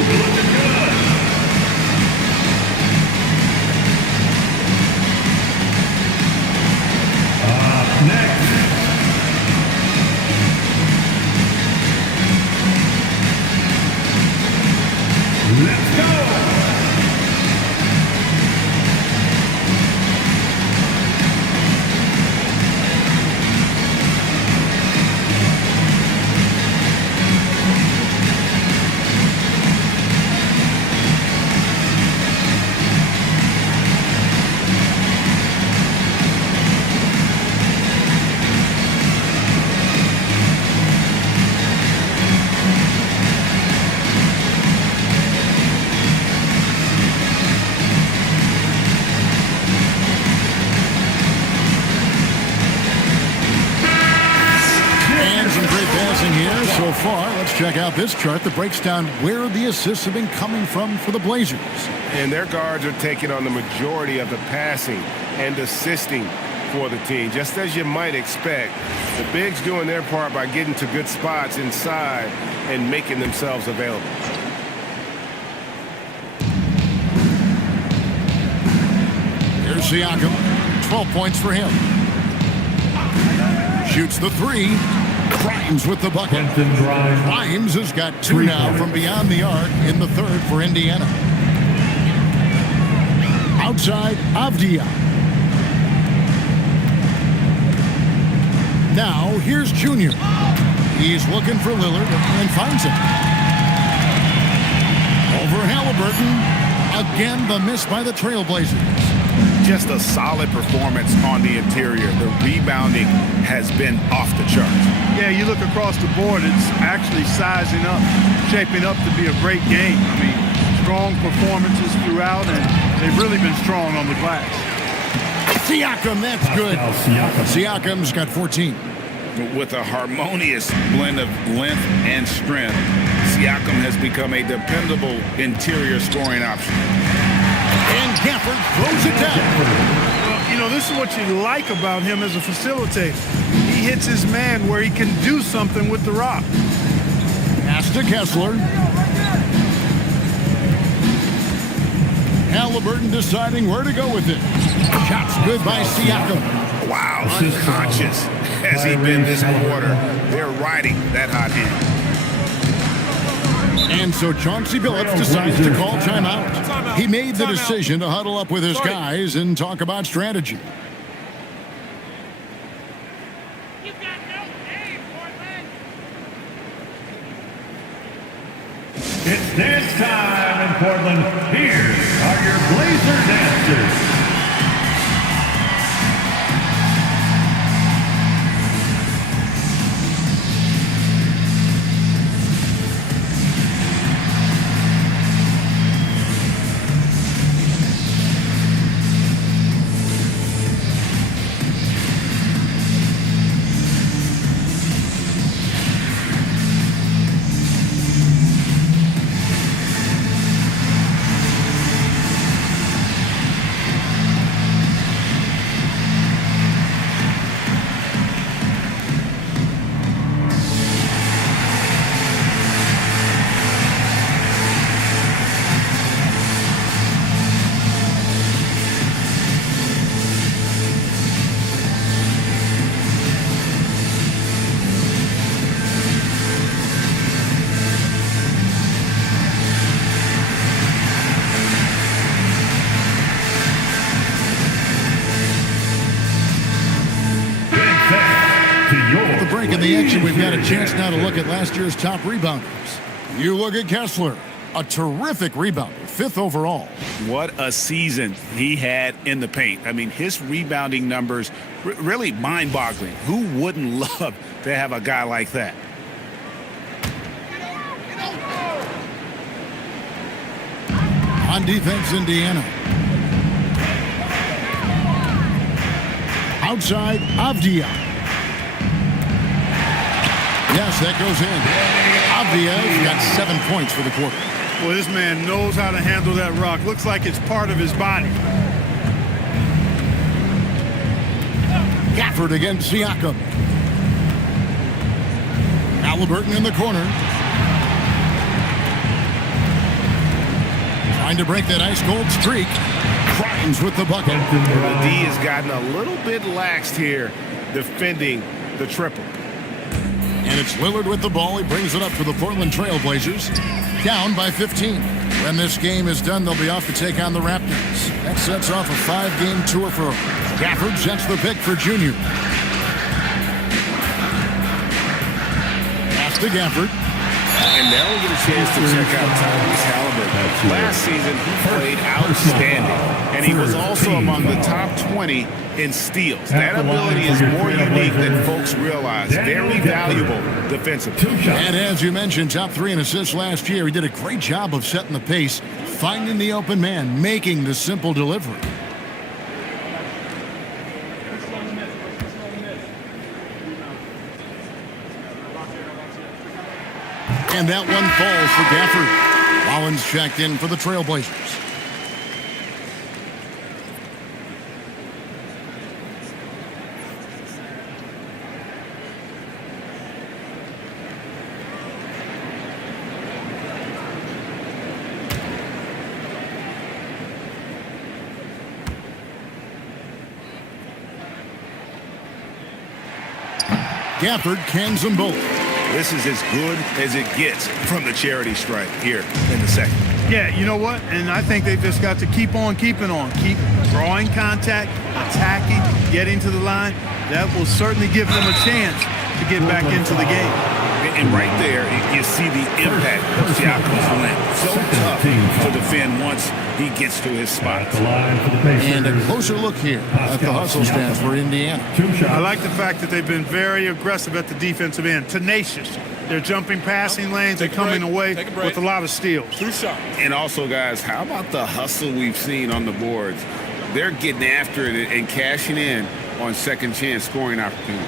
Looking good. Next. Let's go. So far, let's check out this chart that breaks down where the assists have been coming from for the Blazers. And their guards are taking on the majority of the passing and assisting for the team. Just as you might expect, the bigs doing their part by getting to good spots inside and making themselves available. Here's Siakam. 12 points for him. Shoots the three. Grimes with the bucket. Grimes has got 2 now from beyond the arc in the third for Indiana. Outside, Avdia. Now, here's Junior. He's looking for Lillard and finds him. Over Halliburton. Again, the miss by the Trailblazers. Just a solid performance on the interior. The rebounding has been off the charts. Yeah, you look across the board, it's actually sizing up, shaping up to be a great game. I mean, strong performances throughout, and they've really been strong on the glass. Siakam, that's good. Siakam's got 14. With a harmonious blend of length and strength, Siakam has become a dependable interior scoring option. And Gafford throws it down. Well, you know, this is what you like about him as a facilitator. He hits his man where he can do something with the rock. Pass to Kessler. Halliburton deciding where to go with it. Shots good by Siakam. Wow, unconscious has he been this quarter. They're riding that hot hand. And so Chauncey Billups decides to call timeout. He made the decision to huddle up with his guys and talk about strategy. It's dance time in Portland. Here are your Blazer dancers. Break in the action, we've got a chance now to look at last year's top rebounders. You look at Kessler, a terrific rebounder, 5th overall. What a season he had in the paint. I mean, his rebounding numbers really mind-boggling. Who wouldn't love to have a guy like that? On defense, Indiana. Outside, Avdia. Yes, that goes in. Avdia got 7 points for the quarter. Well, this man knows how to handle that rock. Looks like it's part of his body. Gafford against Siakam. Halliburton in the corner. Trying to break that ice-cold streak. Grimes with the bucket. The D has gotten a little bit laxed here defending the triple. And it's Lillard with the ball. He brings it up for the Portland Trailblazers. Down by 15. When this game is done, they'll be off to take on the Raptors. That sets off a 5-game tour for Gafford. Sets the pick for Junior. Pass to Gafford. And now we get a chance to check out Tyrese Halliburton. Last season, he played outstanding, and he was also among the top 20 in steals. That ability is more unique than folks realize. Very valuable defensively. And as you mentioned, top 3 in assists last year. He did a great job of setting the pace, finding the open man, making the simple delivery. And that one falls for Gafford. Rollins checked in for the Trailblazers. Gafford cans them both. This is as good as it gets from the charity stripe here in the second. Yeah, you know what? And I think they've just got to keep on keeping on. Keep drawing contact, attacking, getting to the line. That will certainly give them a chance to get back into the game. And right there, you see the impact of Siakam's length. So tough to defend once he gets to his spot. And a closer look here at the hustle stance for Indiana. I like the fact that they've been very aggressive at the defensive end, tenacious. They're jumping passing lanes. They're coming away with a lot of steals. And also, guys, how about the hustle we've seen on the boards? They're getting after it and cashing in on second chance scoring opportunities.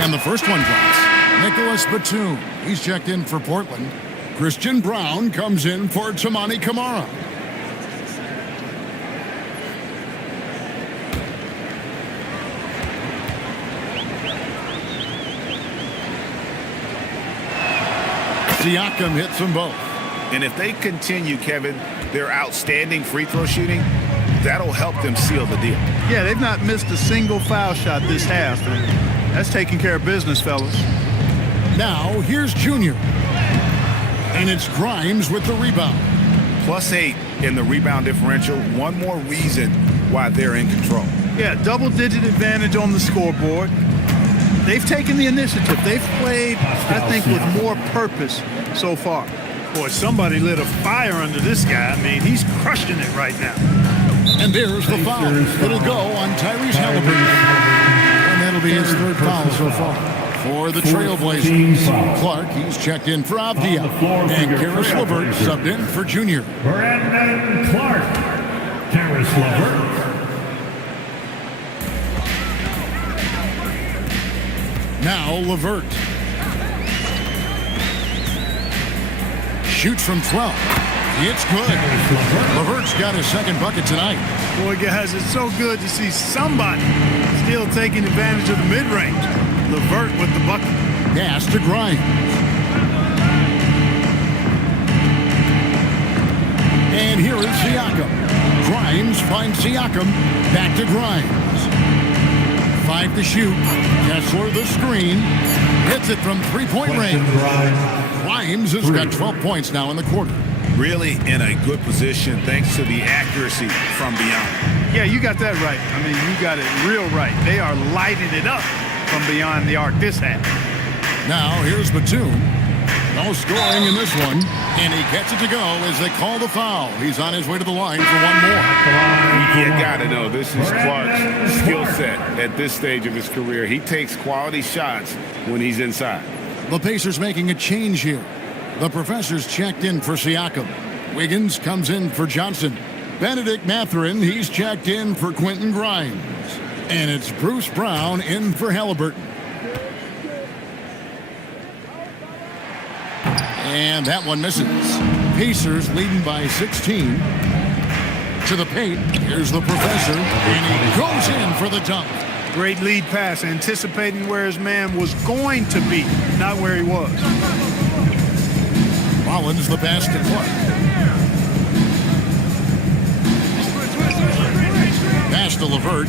And the first one drops. Nicholas Batum. He's checked in for Portland. Christian Brown comes in for Tamani Kamara. Siakam hits them both. And if they continue, Kevin, their outstanding free throw shooting, that'll help them seal the deal. Yeah, they've not missed a single foul shot this half. And that's taking care of business, fellas. Now, here's Junior. And it's Grimes with the rebound. +8 in the rebound differential. One more reason why they're in control. Yeah, double-digit advantage on the scoreboard. They've taken the initiative. They've played, I think, with more purpose so far. Boy, somebody lit a fire under this guy. I mean, he's crushing it right now. And there's the foul. It'll go on Tyrese Halliburton. And that'll be his third foul so far. For the Trailblazers, Clark, he's checked in for Avdia. And Karis LeVert subbed in for Junior. Brandon Clark. Karis LeVert. Now LeVert. Shoots from 12. It's good. LeVert's got his second bucket tonight. Boy, guys, it's so good to see somebody still taking advantage of the mid-range. LeVert with the bucket. Pass to Grimes. And here is Siakam. Grimes finds Siakam. Back to Grimes. 5 to shoot. Kessler the screen. Hits it from three-point range. Grimes has got 12 points now in the quarter. Really in a good position thanks to the accuracy from beyond. Yeah, you got that right. I mean, you got it real right. They are lighting it up from beyond the arc this half. Now here's Batum. No scoring in this one. And he gets it to go as they call the foul. He's on his way to the line for one more. You got to know this is Clark's skill set at this stage of his career. He takes quality shots when he's inside. The Pacers making a change here. The professor's checked in for Siakam. Wiggins comes in for Johnson. Benedict Mathurin, he's checked in for Quentin Grimes. And it's Bruce Brown in for Halliburton. And that one misses. Pacers leading by 16. To the paint. Here's the professor. And he goes in for the dunk. Great lead pass, anticipating where his man was going to be, not where he was. Rollins the pass to Clark. Pass to LeVert.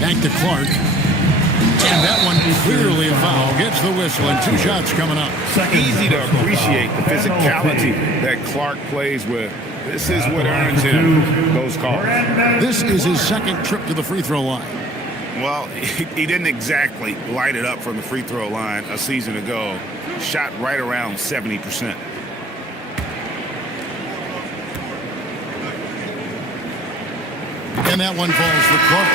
Back to Clark. And that one clearly a foul. Gets the whistle and 2 shots coming up. Easy to appreciate the physicality that Clark plays with. This is what earns him those calls. This is his second trip to the free throw line. Well, he didn't exactly light it up from the free throw line a season ago. Shot right around 70%. And that one falls for Clark.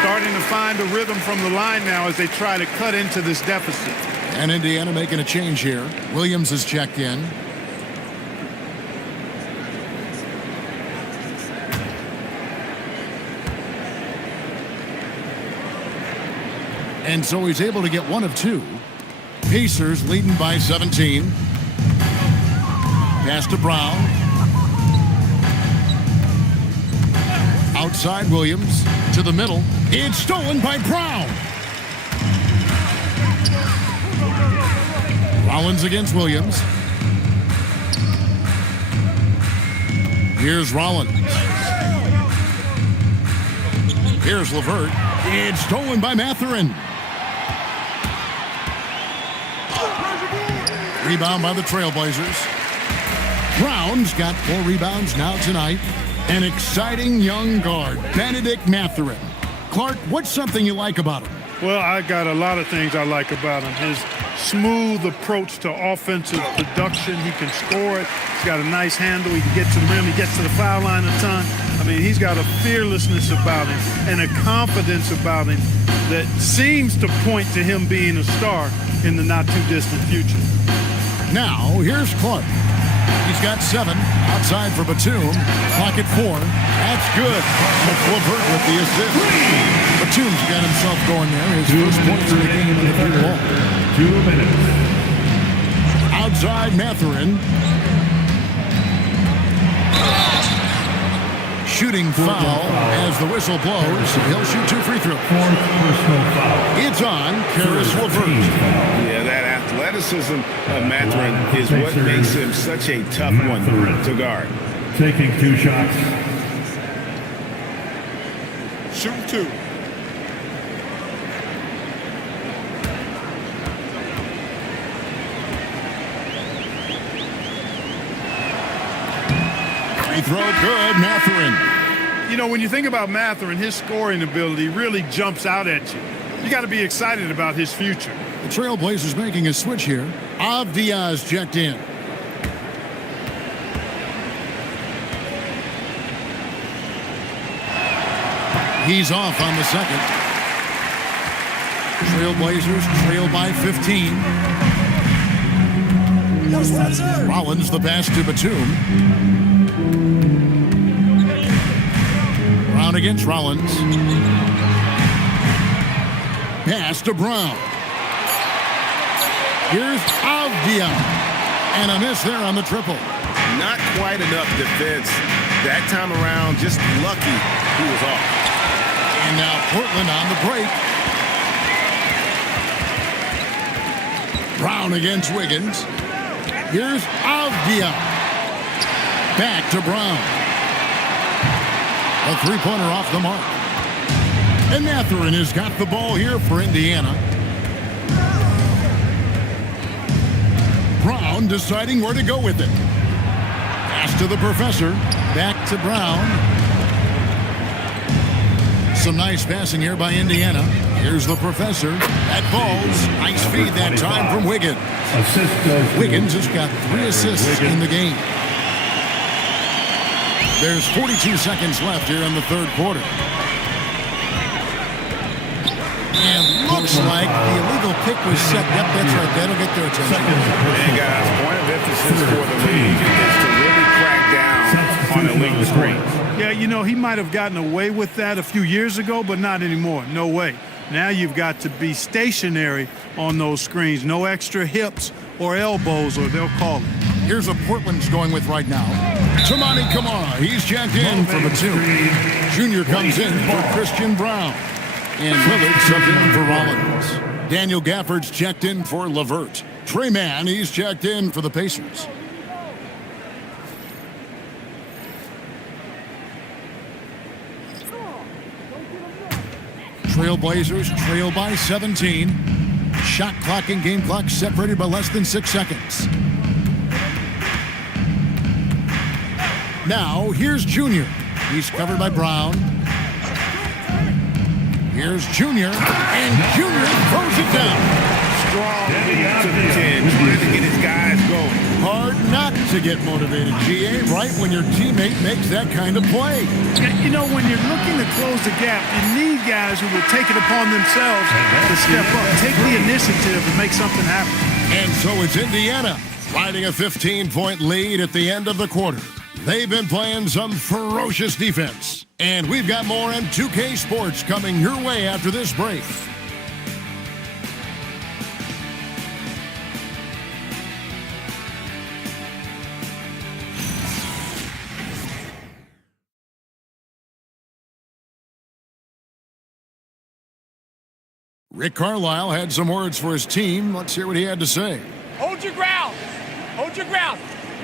Starting to find a rhythm from the line now as they try to cut into this deficit. And Indiana making a change here. Williams is checked in. And so he's able to get 1 of 2. Pacers leading by 17. Pass to Brown. Outside Williams to the middle. It's stolen by Brown. Rollins against Williams. Here's Rollins. Here's LeVert. It's stolen by Mathurin. Rebound by the Trailblazers. Brown's got 4 rebounds now tonight. An exciting young guard, Benedict Mathurin. Clark, what's something you like about him? Well, I got a lot of things I like about him. His smooth approach to offensive production. He can score it. He's got a nice handle. He can get to the rim. He gets to the foul line a ton. I mean, he's got a fearlessness about him and a confidence about him that seems to point to him being a star in the not-too-distant future. Now, here's Clark. He's got 7. Outside for Batum. Clock at 4. That's good. LeVert with the assist. Batum's got himself going there. His first points in the game in the third ball. 2 minutes. Outside Mathurin. Shooting foul as the whistle blows. He'll shoot 2 free throws. 4th personal foul. It's on Karis LeVert. Yeah, that athleticism of Mathurin is what makes him such a tough one to guard. Taking 2 shots. Shooting 2. Free throw good, Mathurin. You know, when you think about Mathurin, his scoring ability really jumps out at you. You got to be excited about his future. The Trailblazers making a switch here. Avdia's checked in. He's off on the second. Trailblazers trail by 15. Rollins the pass to Batum. Brown against Rollins. Pass to Brown. Here's Avdia. And a miss there on the triple. Not quite enough defense that time around. Just lucky he was off. And now Portland on the break. Brown against Wiggins. Here's Avdia. Back to Brown. A three-pointer off the mark. And Mathurin has got the ball here for Indiana. Brown deciding where to go with it. Pass to the professor. Back to Brown. Some nice passing here by Indiana. Here's the professor. That falls. Nice feed that time from Wiggins. Wiggins has got 3 assists in the game. There's 42 seconds left here in the third quarter. And looks like the illegal pick was set. Yep, that's right. That'll get their attention. And guys, point of emphasis for the league is to really crack down on illegal screens. Yeah, you know, he might have gotten away with that a few years ago, but not anymore. No way. Now you've got to be stationary on those screens. No extra hips or elbows, or they'll call it. Here's what Portland's going with right now. Tamani Kamara. He's checked in for Batum. Junior comes in for Christian Brown. And Lillard subbed in for Rollins. Daniel Gafford's checked in for LeVert. Trey Mann, he's checked in for the Pacers. Trailblazers trail by 17. Shot clock and game clock separated by less than 6 seconds. Now, here's Junior. He's covered by Brown. Here's Junior, and Junior throws it down. Strong to the 10, trying to get his guys going. Hard not to get motivated, GA, right when your teammate makes that kind of play. You know, when you're looking to close the gap, you need guys who will take it upon themselves to step up, take the initiative and make something happen. And so it's Indiana riding a 15-point lead at the end of the quarter. They've been playing some ferocious defense. And we've got more M2K Sports coming your way after this break. Rick Carlisle had some words for his team. Let's hear what he had to say. Hold your ground. Hold your ground.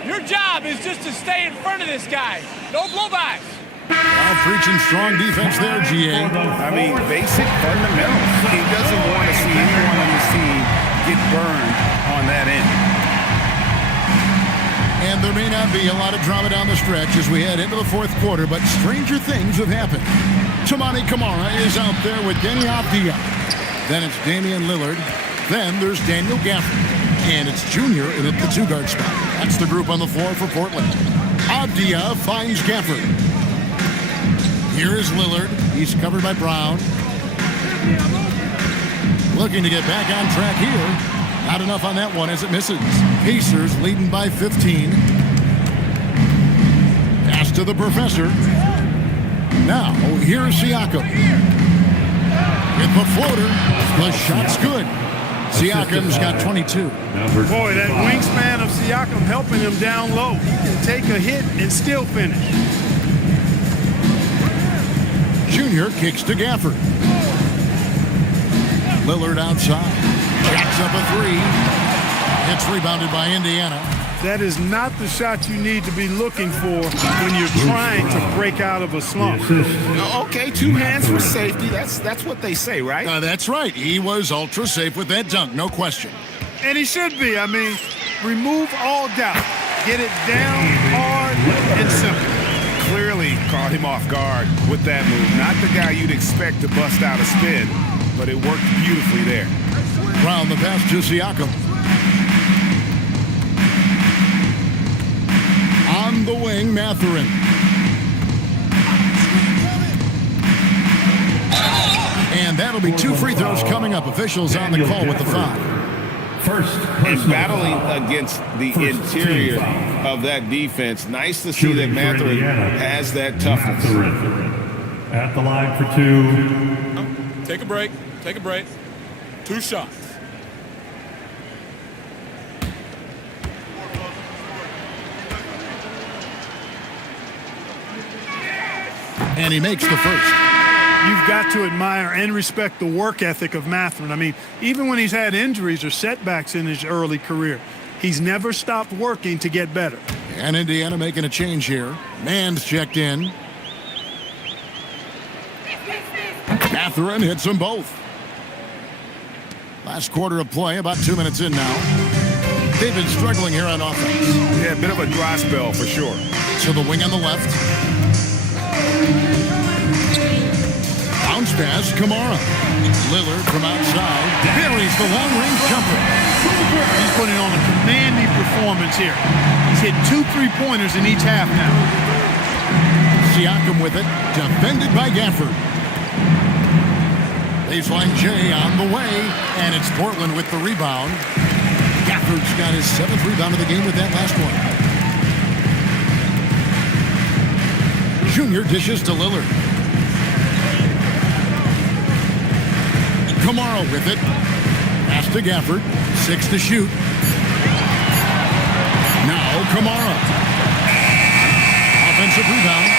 Your job is just to stay in front of this guy. No blow-bys. Now preaching strong defense there, GA. I mean, basic fundamentals. He doesn't want to see anyone on his team get burned on that end. And there may not be a lot of drama down the stretch as we head into the fourth quarter, but stranger things have happened. Toumani Camara is out there with Denny Avdia. Then it's Damian Lillard. Then there's Daniel Gafford. And it's Junior in at the two-guard spot. That's the group on the floor for Portland. Avdia finds Gafford. Here is Lillard. He's covered by Brown. Looking to get back on track here. Not enough on that one as it misses. Pacers leading by 15. Pass to the professor. Now, here's Siakam. With the floater. The shot's good. Siakam's got 22. Boy, that wingspan of Siakam helping him down low. He can take a hit and still finish. Junior kicks to Gafford. Lillard outside. Jacks up a three. It's rebounded by Indiana. That is not the shot you need to be looking for when you're trying to break out of a slump. Okay, two hands for safety. That's what they say, right? That's right. He was ultra safe with that dunk, no question. And he should be. I mean, remove all doubt. Get it down hard and simple. Clearly caught him off guard with that move. Not the guy you'd expect to bust out a spin, but it worked beautifully there. Brown the pass to Siakam. On the wing, Mathurin. And that'll be two free throws coming up. Officials on the call with the foul. And battling against the interior of that defense. Nice to see that Mathurin has that toughness. At the line for two. Take a break. Take a break. Two shots. And he makes the first. You've got to admire and respect the work ethic of Mathurin. I mean, even when he's had injuries or setbacks in his early career, he's never stopped working to get better. And Indiana making a change here. Mann's checked in. Mathurin hits them both. Last quarter of play, about 2 minutes in now. They've been struggling here on offense. Yeah, a bit of a dry spell for sure. To the wing on the left. Bounce pass, Camara. Lillard from outside. Buries the long-range jumper. He's putting on a commanding performance here. He's hit 2 3-pointers in each half now. Siakam with it. Defended by Gafford. Baseline J on the way. And it's Portland with the rebound. Gafford's got his 7th rebound of the game with that last one. Junior dishes to Lillard. Camara with it. Pass to Gafford. 6 to shoot. Now Camara. Offensive rebound.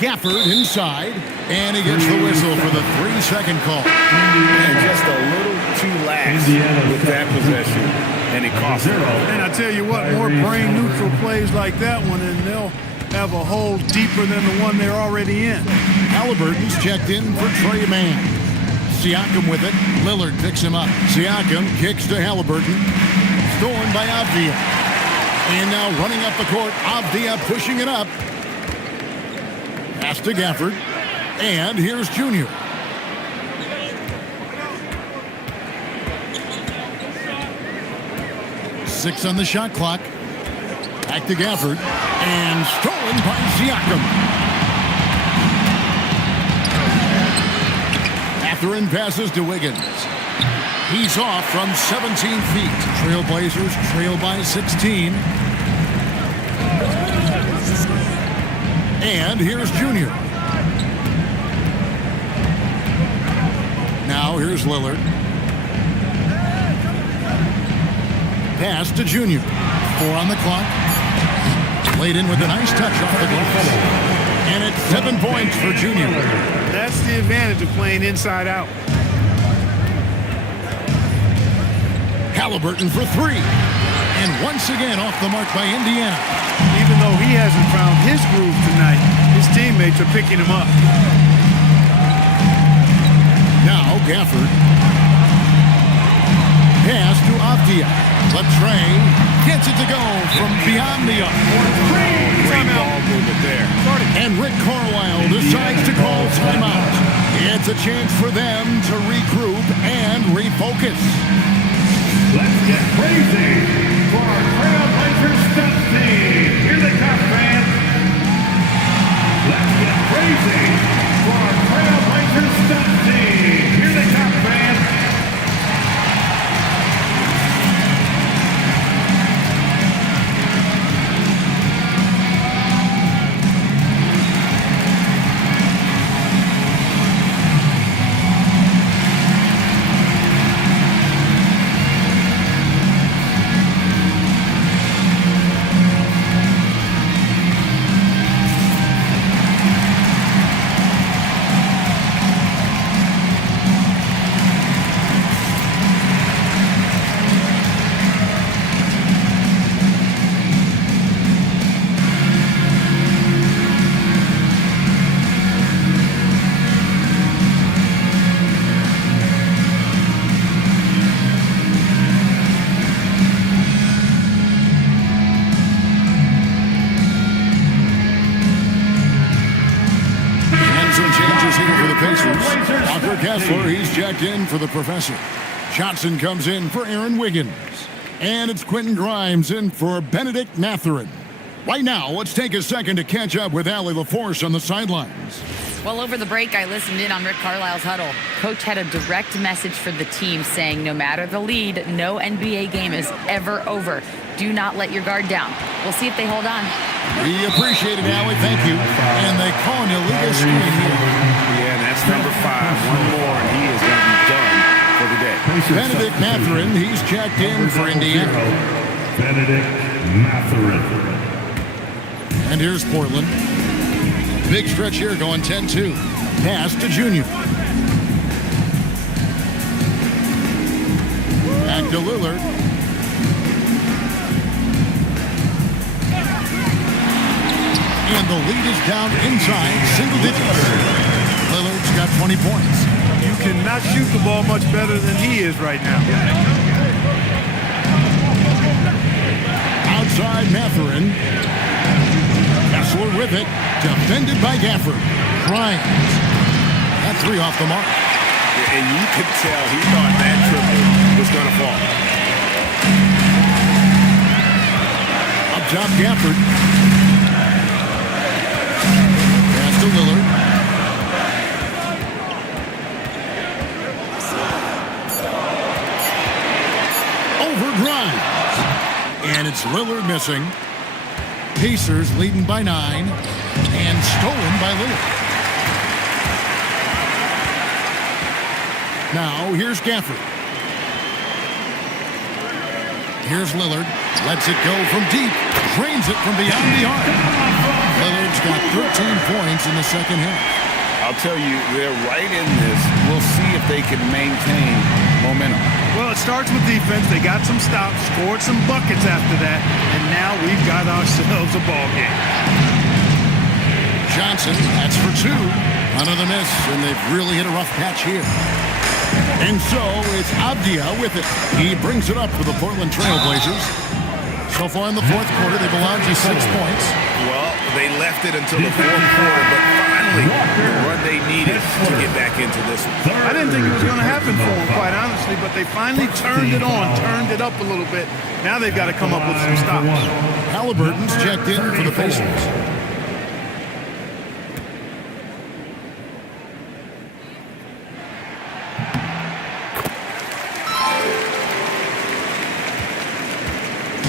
Gafford inside. And he gets the whistle for the 3-second call. And just a little too lax with that possession. And it cost him. And I tell you what, more brain-neutral plays like that one, and they'll have a hole deeper than the one they're already in. Halliburton's checked in for Trey Mann. Siakam with it. Lillard picks him up. Siakam kicks to Halliburton. Stolen by Avdia. And now running up the court, Avdia pushing it up. Pass to Gafford. And here's Junior. Six on the shot clock. Back to Gafford. And stolen by Siakam. Mathurin passes to Wiggins. He's off from 17 feet. Trailblazers trail by 16. And here's Junior. Now here's Lillard. Pass to Junior. 4 on the clock. Laid in with a nice touch off the glass. And it's 7 points for Junior. That's the advantage of playing inside out. Halliburton for 3. And once again off the mark by Indiana. Even though he hasn't found his groove tonight, his teammates are picking him up. Now Gafford. Pass to Avdia. Latrey gets it to go from beyond the arc. Great ball movement there. And Rick Carlisle decides to call timeout. It's a chance for them to regroup and refocus. Let's get crazy for our Trailblazers stunt team. Here they come, fans. Let's get crazy for our Trailblazers stunt team. Here they come, fans. Kessler, he's checked in for the professor. Johnson comes in for Aaron Wiggins. And it's Quentin Grimes in for Benedict Mathurin. Right now, let's take a second to catch up with Allie LaForce on the sidelines. Well, over the break, I listened in on Rick Carlisle's huddle. Coach had a direct message for the team saying no matter the lead, no NBA game is ever over. Do not let your guard down. We'll see if they hold on. We appreciate it, Allie. Thank you. And they call an illegal screen here. Yeah, and that's number 5. One more, and he is going to be done for the day. Benedict Mathurin, he's checked in for Indiana. Benedict Mathurin. And here's Portland. Big stretch here going 10-2. Pass to Junior. Back to Lillard. And the lead is down inside single digits. Lillard's got 20 points. You cannot shoot the ball much better than he is right now. Outside Mathurin. Kessler with it. Defended by Gafford. Grimes. That 3 off the mark. Yeah, and you could tell he thought that triple was going to fall. Up top, Gafford. Pass to Lillard. Over Grimes. And it's Lillard missing. Pacers leading by 9 and stolen by Lillard. Now here's Gafford. Here's Lillard. Lets it go from deep. Drains it from beyond the arc. Lillard's got 13 points in the second half. I'll tell you, they're right in this. We'll see if they can maintain momentum. Well, it starts with defense. They got some stops, scored some buckets after that, and now we've got ourselves a ball game. Johnson, that's for 2. Another miss, and they've really hit a rough patch here. And so it's Avdia with it. He brings it up for the Portland Trailblazers. So far in the fourth quarter, they've allowed you 6 points. Well, they left it until the fourth quarter, but finally the run they needed to get back into this one. I didn't think it was going to happen for them, quite honestly, but they finally turned it on, turned it up a little bit. Now they've got to come up with some stops. Halliburton's checked in for the Pacers.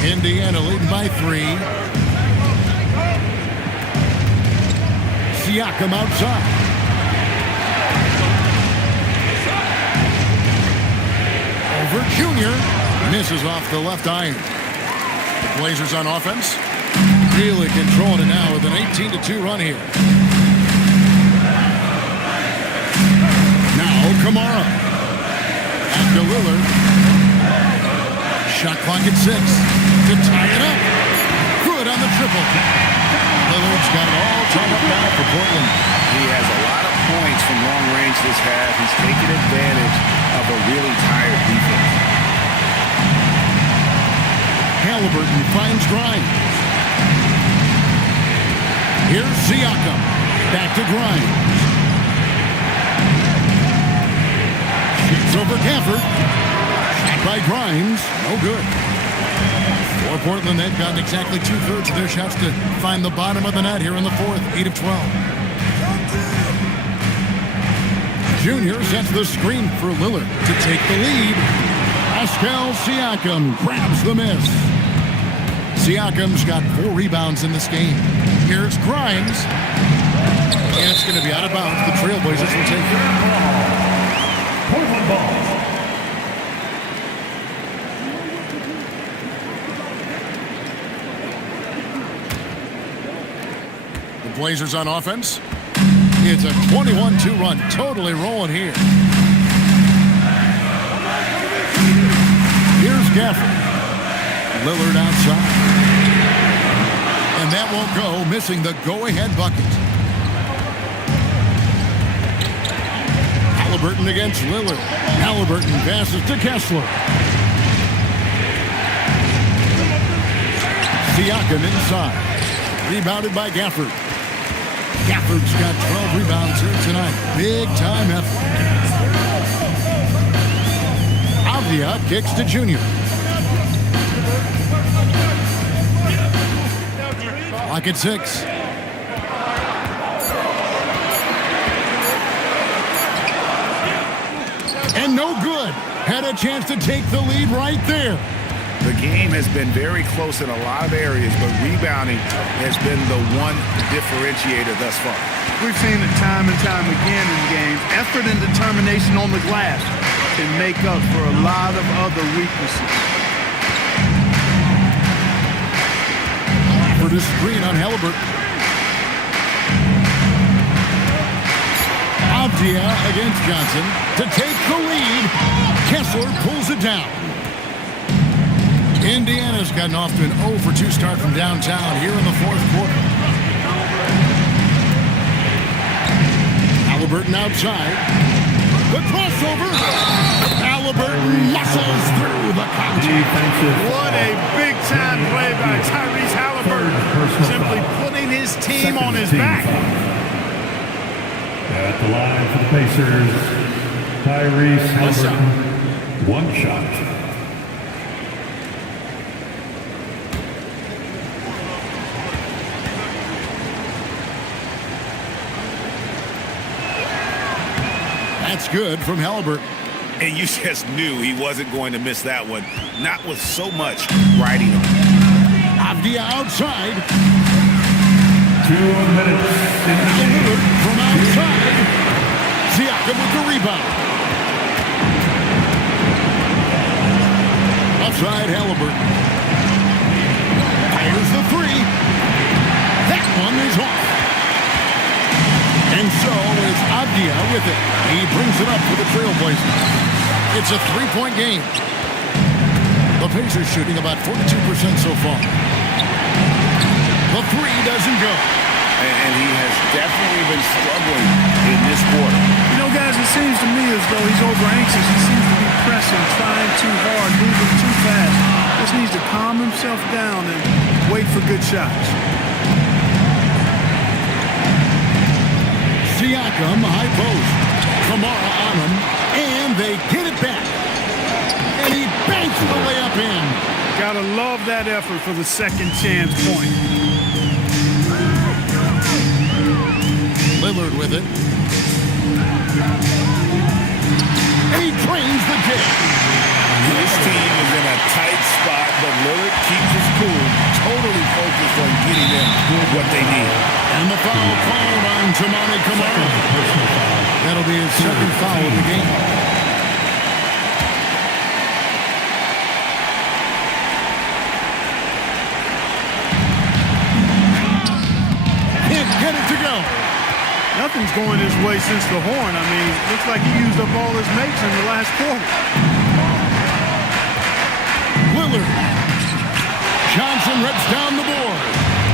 Indiana leading by 3. Siakam outside. Over Junior. Misses off the left iron. The Blazers on offense. Really controlling it now with an 18-2 run here. Now Kamara. Back to Lillard. Shot clock at 6 to tie it up. Good on the triple. Lillard's got it all tied up now for Portland. He has a lot of points from long range this half. He's taken advantage of a really tired defense. Halliburton finds Grimes. Here's Siakam. Back to Grimes. Shoots over Gafford. Shot by Grimes. No good. For Portland, they've gotten exactly 2/3 of their shots to find the bottom of the net here in the fourth. 8 of 12. Junior sets the screen for Lillard to take the lead. Pascal Siakam grabs the miss. Siakam's got 4 rebounds in this game. Here's Grimes. And it's going to be out of bounds. The Trailblazers will take it. Portland ball. The Blazers on offense. It's a 21-2 run. Totally rolling here. Here's Gafford. Lillard outside. And that won't go, missing the go-ahead bucket. Halliburton against Lillard. Halliburton passes to Kessler. Siakam inside. Rebounded by Gafford. Gafford's got 12 rebounds here tonight. Big time effort. Avdia kicks to Junior. Clock at 6. And no good. Had a chance to take the lead right there. The game has been very close in a lot of areas, but rebounding has been the one differentiator thus far. We've seen it time and time again in games. Effort and determination on the glass can make up for a lot of other weaknesses. For the screen on Halliburton. Avdia against Johnson to take the lead. Kessler pulls it down. Indiana's gotten off to an 0-for-2 start from downtown here in the fourth quarter. Halliburton outside. The crossover. Halliburton muscles through the contact. What a big-time play by Tyrese Halliburton. Simply putting his team on his back. At the line for the Pacers, Tyrese Halliburton. One shot. That's good from Halliburton. And you just knew he wasn't going to miss that one. Not with so much riding on it. Avdia outside. 2 minutes. Lillard from outside. Siakam with the rebound. Outside Halliburton. Fires the 3. That one is off. And so is Avdia with it. He brings it up for the Trailblazers. It's a 3-point game. The Pacers shooting about 42% so far. The 3 doesn't go. And he has definitely been struggling in this quarter. You know, guys, it seems to me as though he's over-anxious. He seems to be pressing, trying too hard, moving too fast. Just needs to calm himself down and wait for good shots. Siakam, high post. Kamara on him, and they get it back. And he banks the layup in. Gotta love that effort for the second chance point. Lillard with it. And he trains the kick. His team is in a tight spot, but Lillard keeps his cool, totally focused on getting them what they need. And the foul called on Tamani Kamara. That'll be his second foul of the game. Can't get it to go. Nothing's going his way since the horn. I mean, looks like he used up all his mates in the last quarter. Lillard. Johnson rips down the board.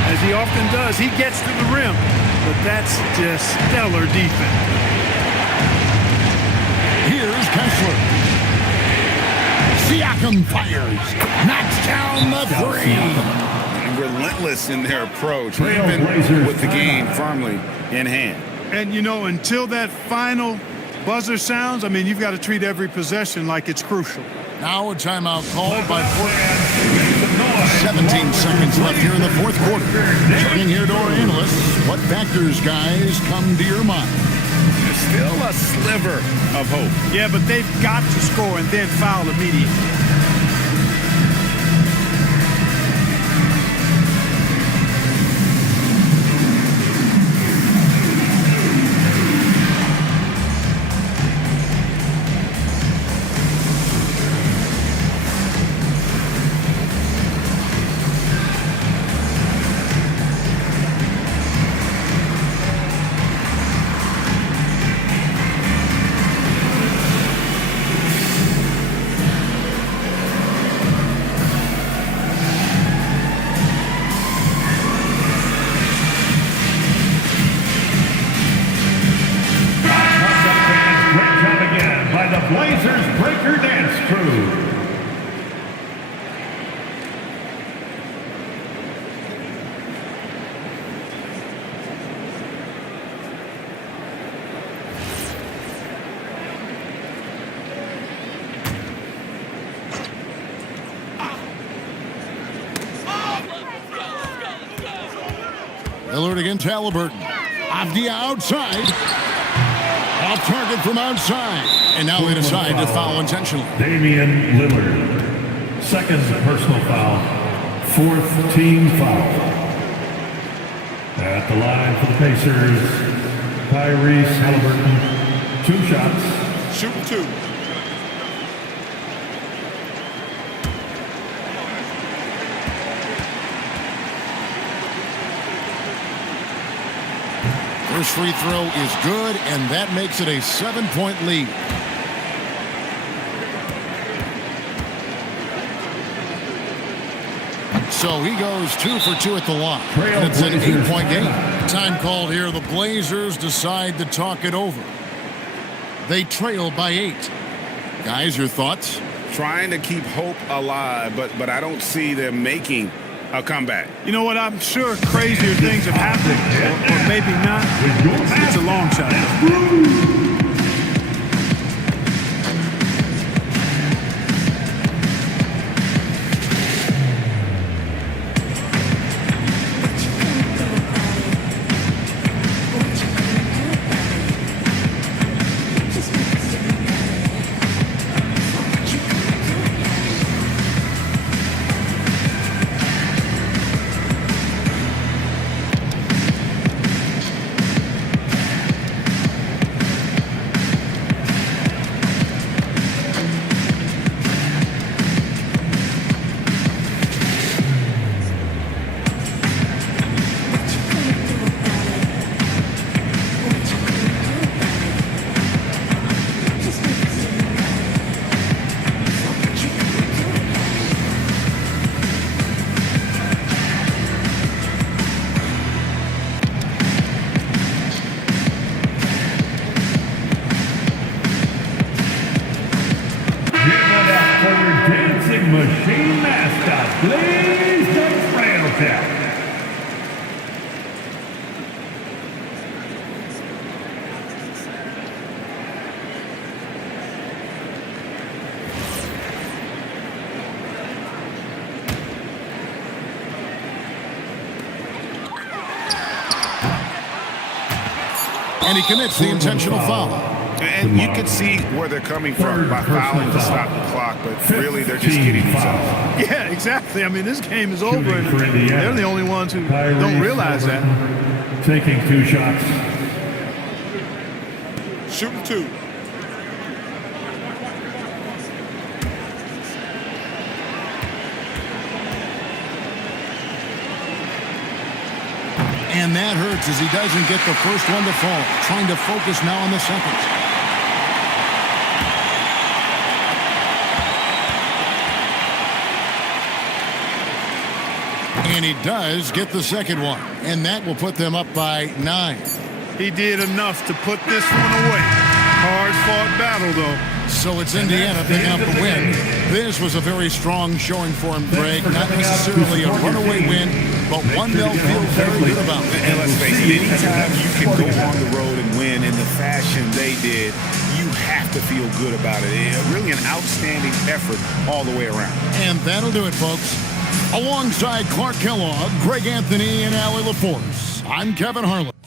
As he often does, he gets to the rim. But that's just stellar defense. Here's Kessler. Siakam fires. Knocks down the three. Relentless in their approach, even Trailblazers with the game firmly in hand. And, you know, until that final buzzer sounds, I mean, you've got to treat every possession like it's crucial. Now a timeout called by Portland. 17 seconds left here in the fourth quarter. Turning here to our analysts, what factors, guys, come to your mind? There's still a sliver of hope. Yeah, but they've got to score and then foul immediately. Blazers Breaker Dance Crew. Lillard against Halliburton. Avdia outside. Off target from outside. And now they decide to foul intentionally. Damian Lillard. Second personal foul. Fourth team foul. At the line for the Pacers, Tyrese Halliburton. 2 shots. Shooting 2. First free throw is good, and that makes it a 7-point lead. So he goes 2 for 2 at the line. And it's an 8-point game. Time called here. The Blazers decide to talk it over. They trail by 8. Guys, your thoughts? Trying to keep hope alive, but I don't see them making a comeback. You know what? I'm sure crazier things have happened, or maybe not. It's a long shot. Machine mascot, please don't trail tap. And he commits the intentional foul. And you can see where they're coming from by fouling to stop the clock, but really they're just kidding themselves. Yeah, exactly. I mean, this game is over, and they're the only ones who don't realize that. Taking 2 shots. Shooting 2. And that hurts as he doesn't get the first one to fall. Trying to focus now on the second. And he does get the second one. And that will put them up by 9. He did enough to put this one away. Hard-fought battle, though. So it's Indiana picking up the win. This was a very strong showing for him, Greg. Not necessarily a runaway win, but one they'll feel very good about. And let's face it, anytime you can go on the road and win in the fashion they did, you have to feel good about it. Really an outstanding effort all the way around. And that'll do it, folks. Alongside Clark Kellogg, Greg Anthony, and Allie LaForce, I'm Kevin Harlan.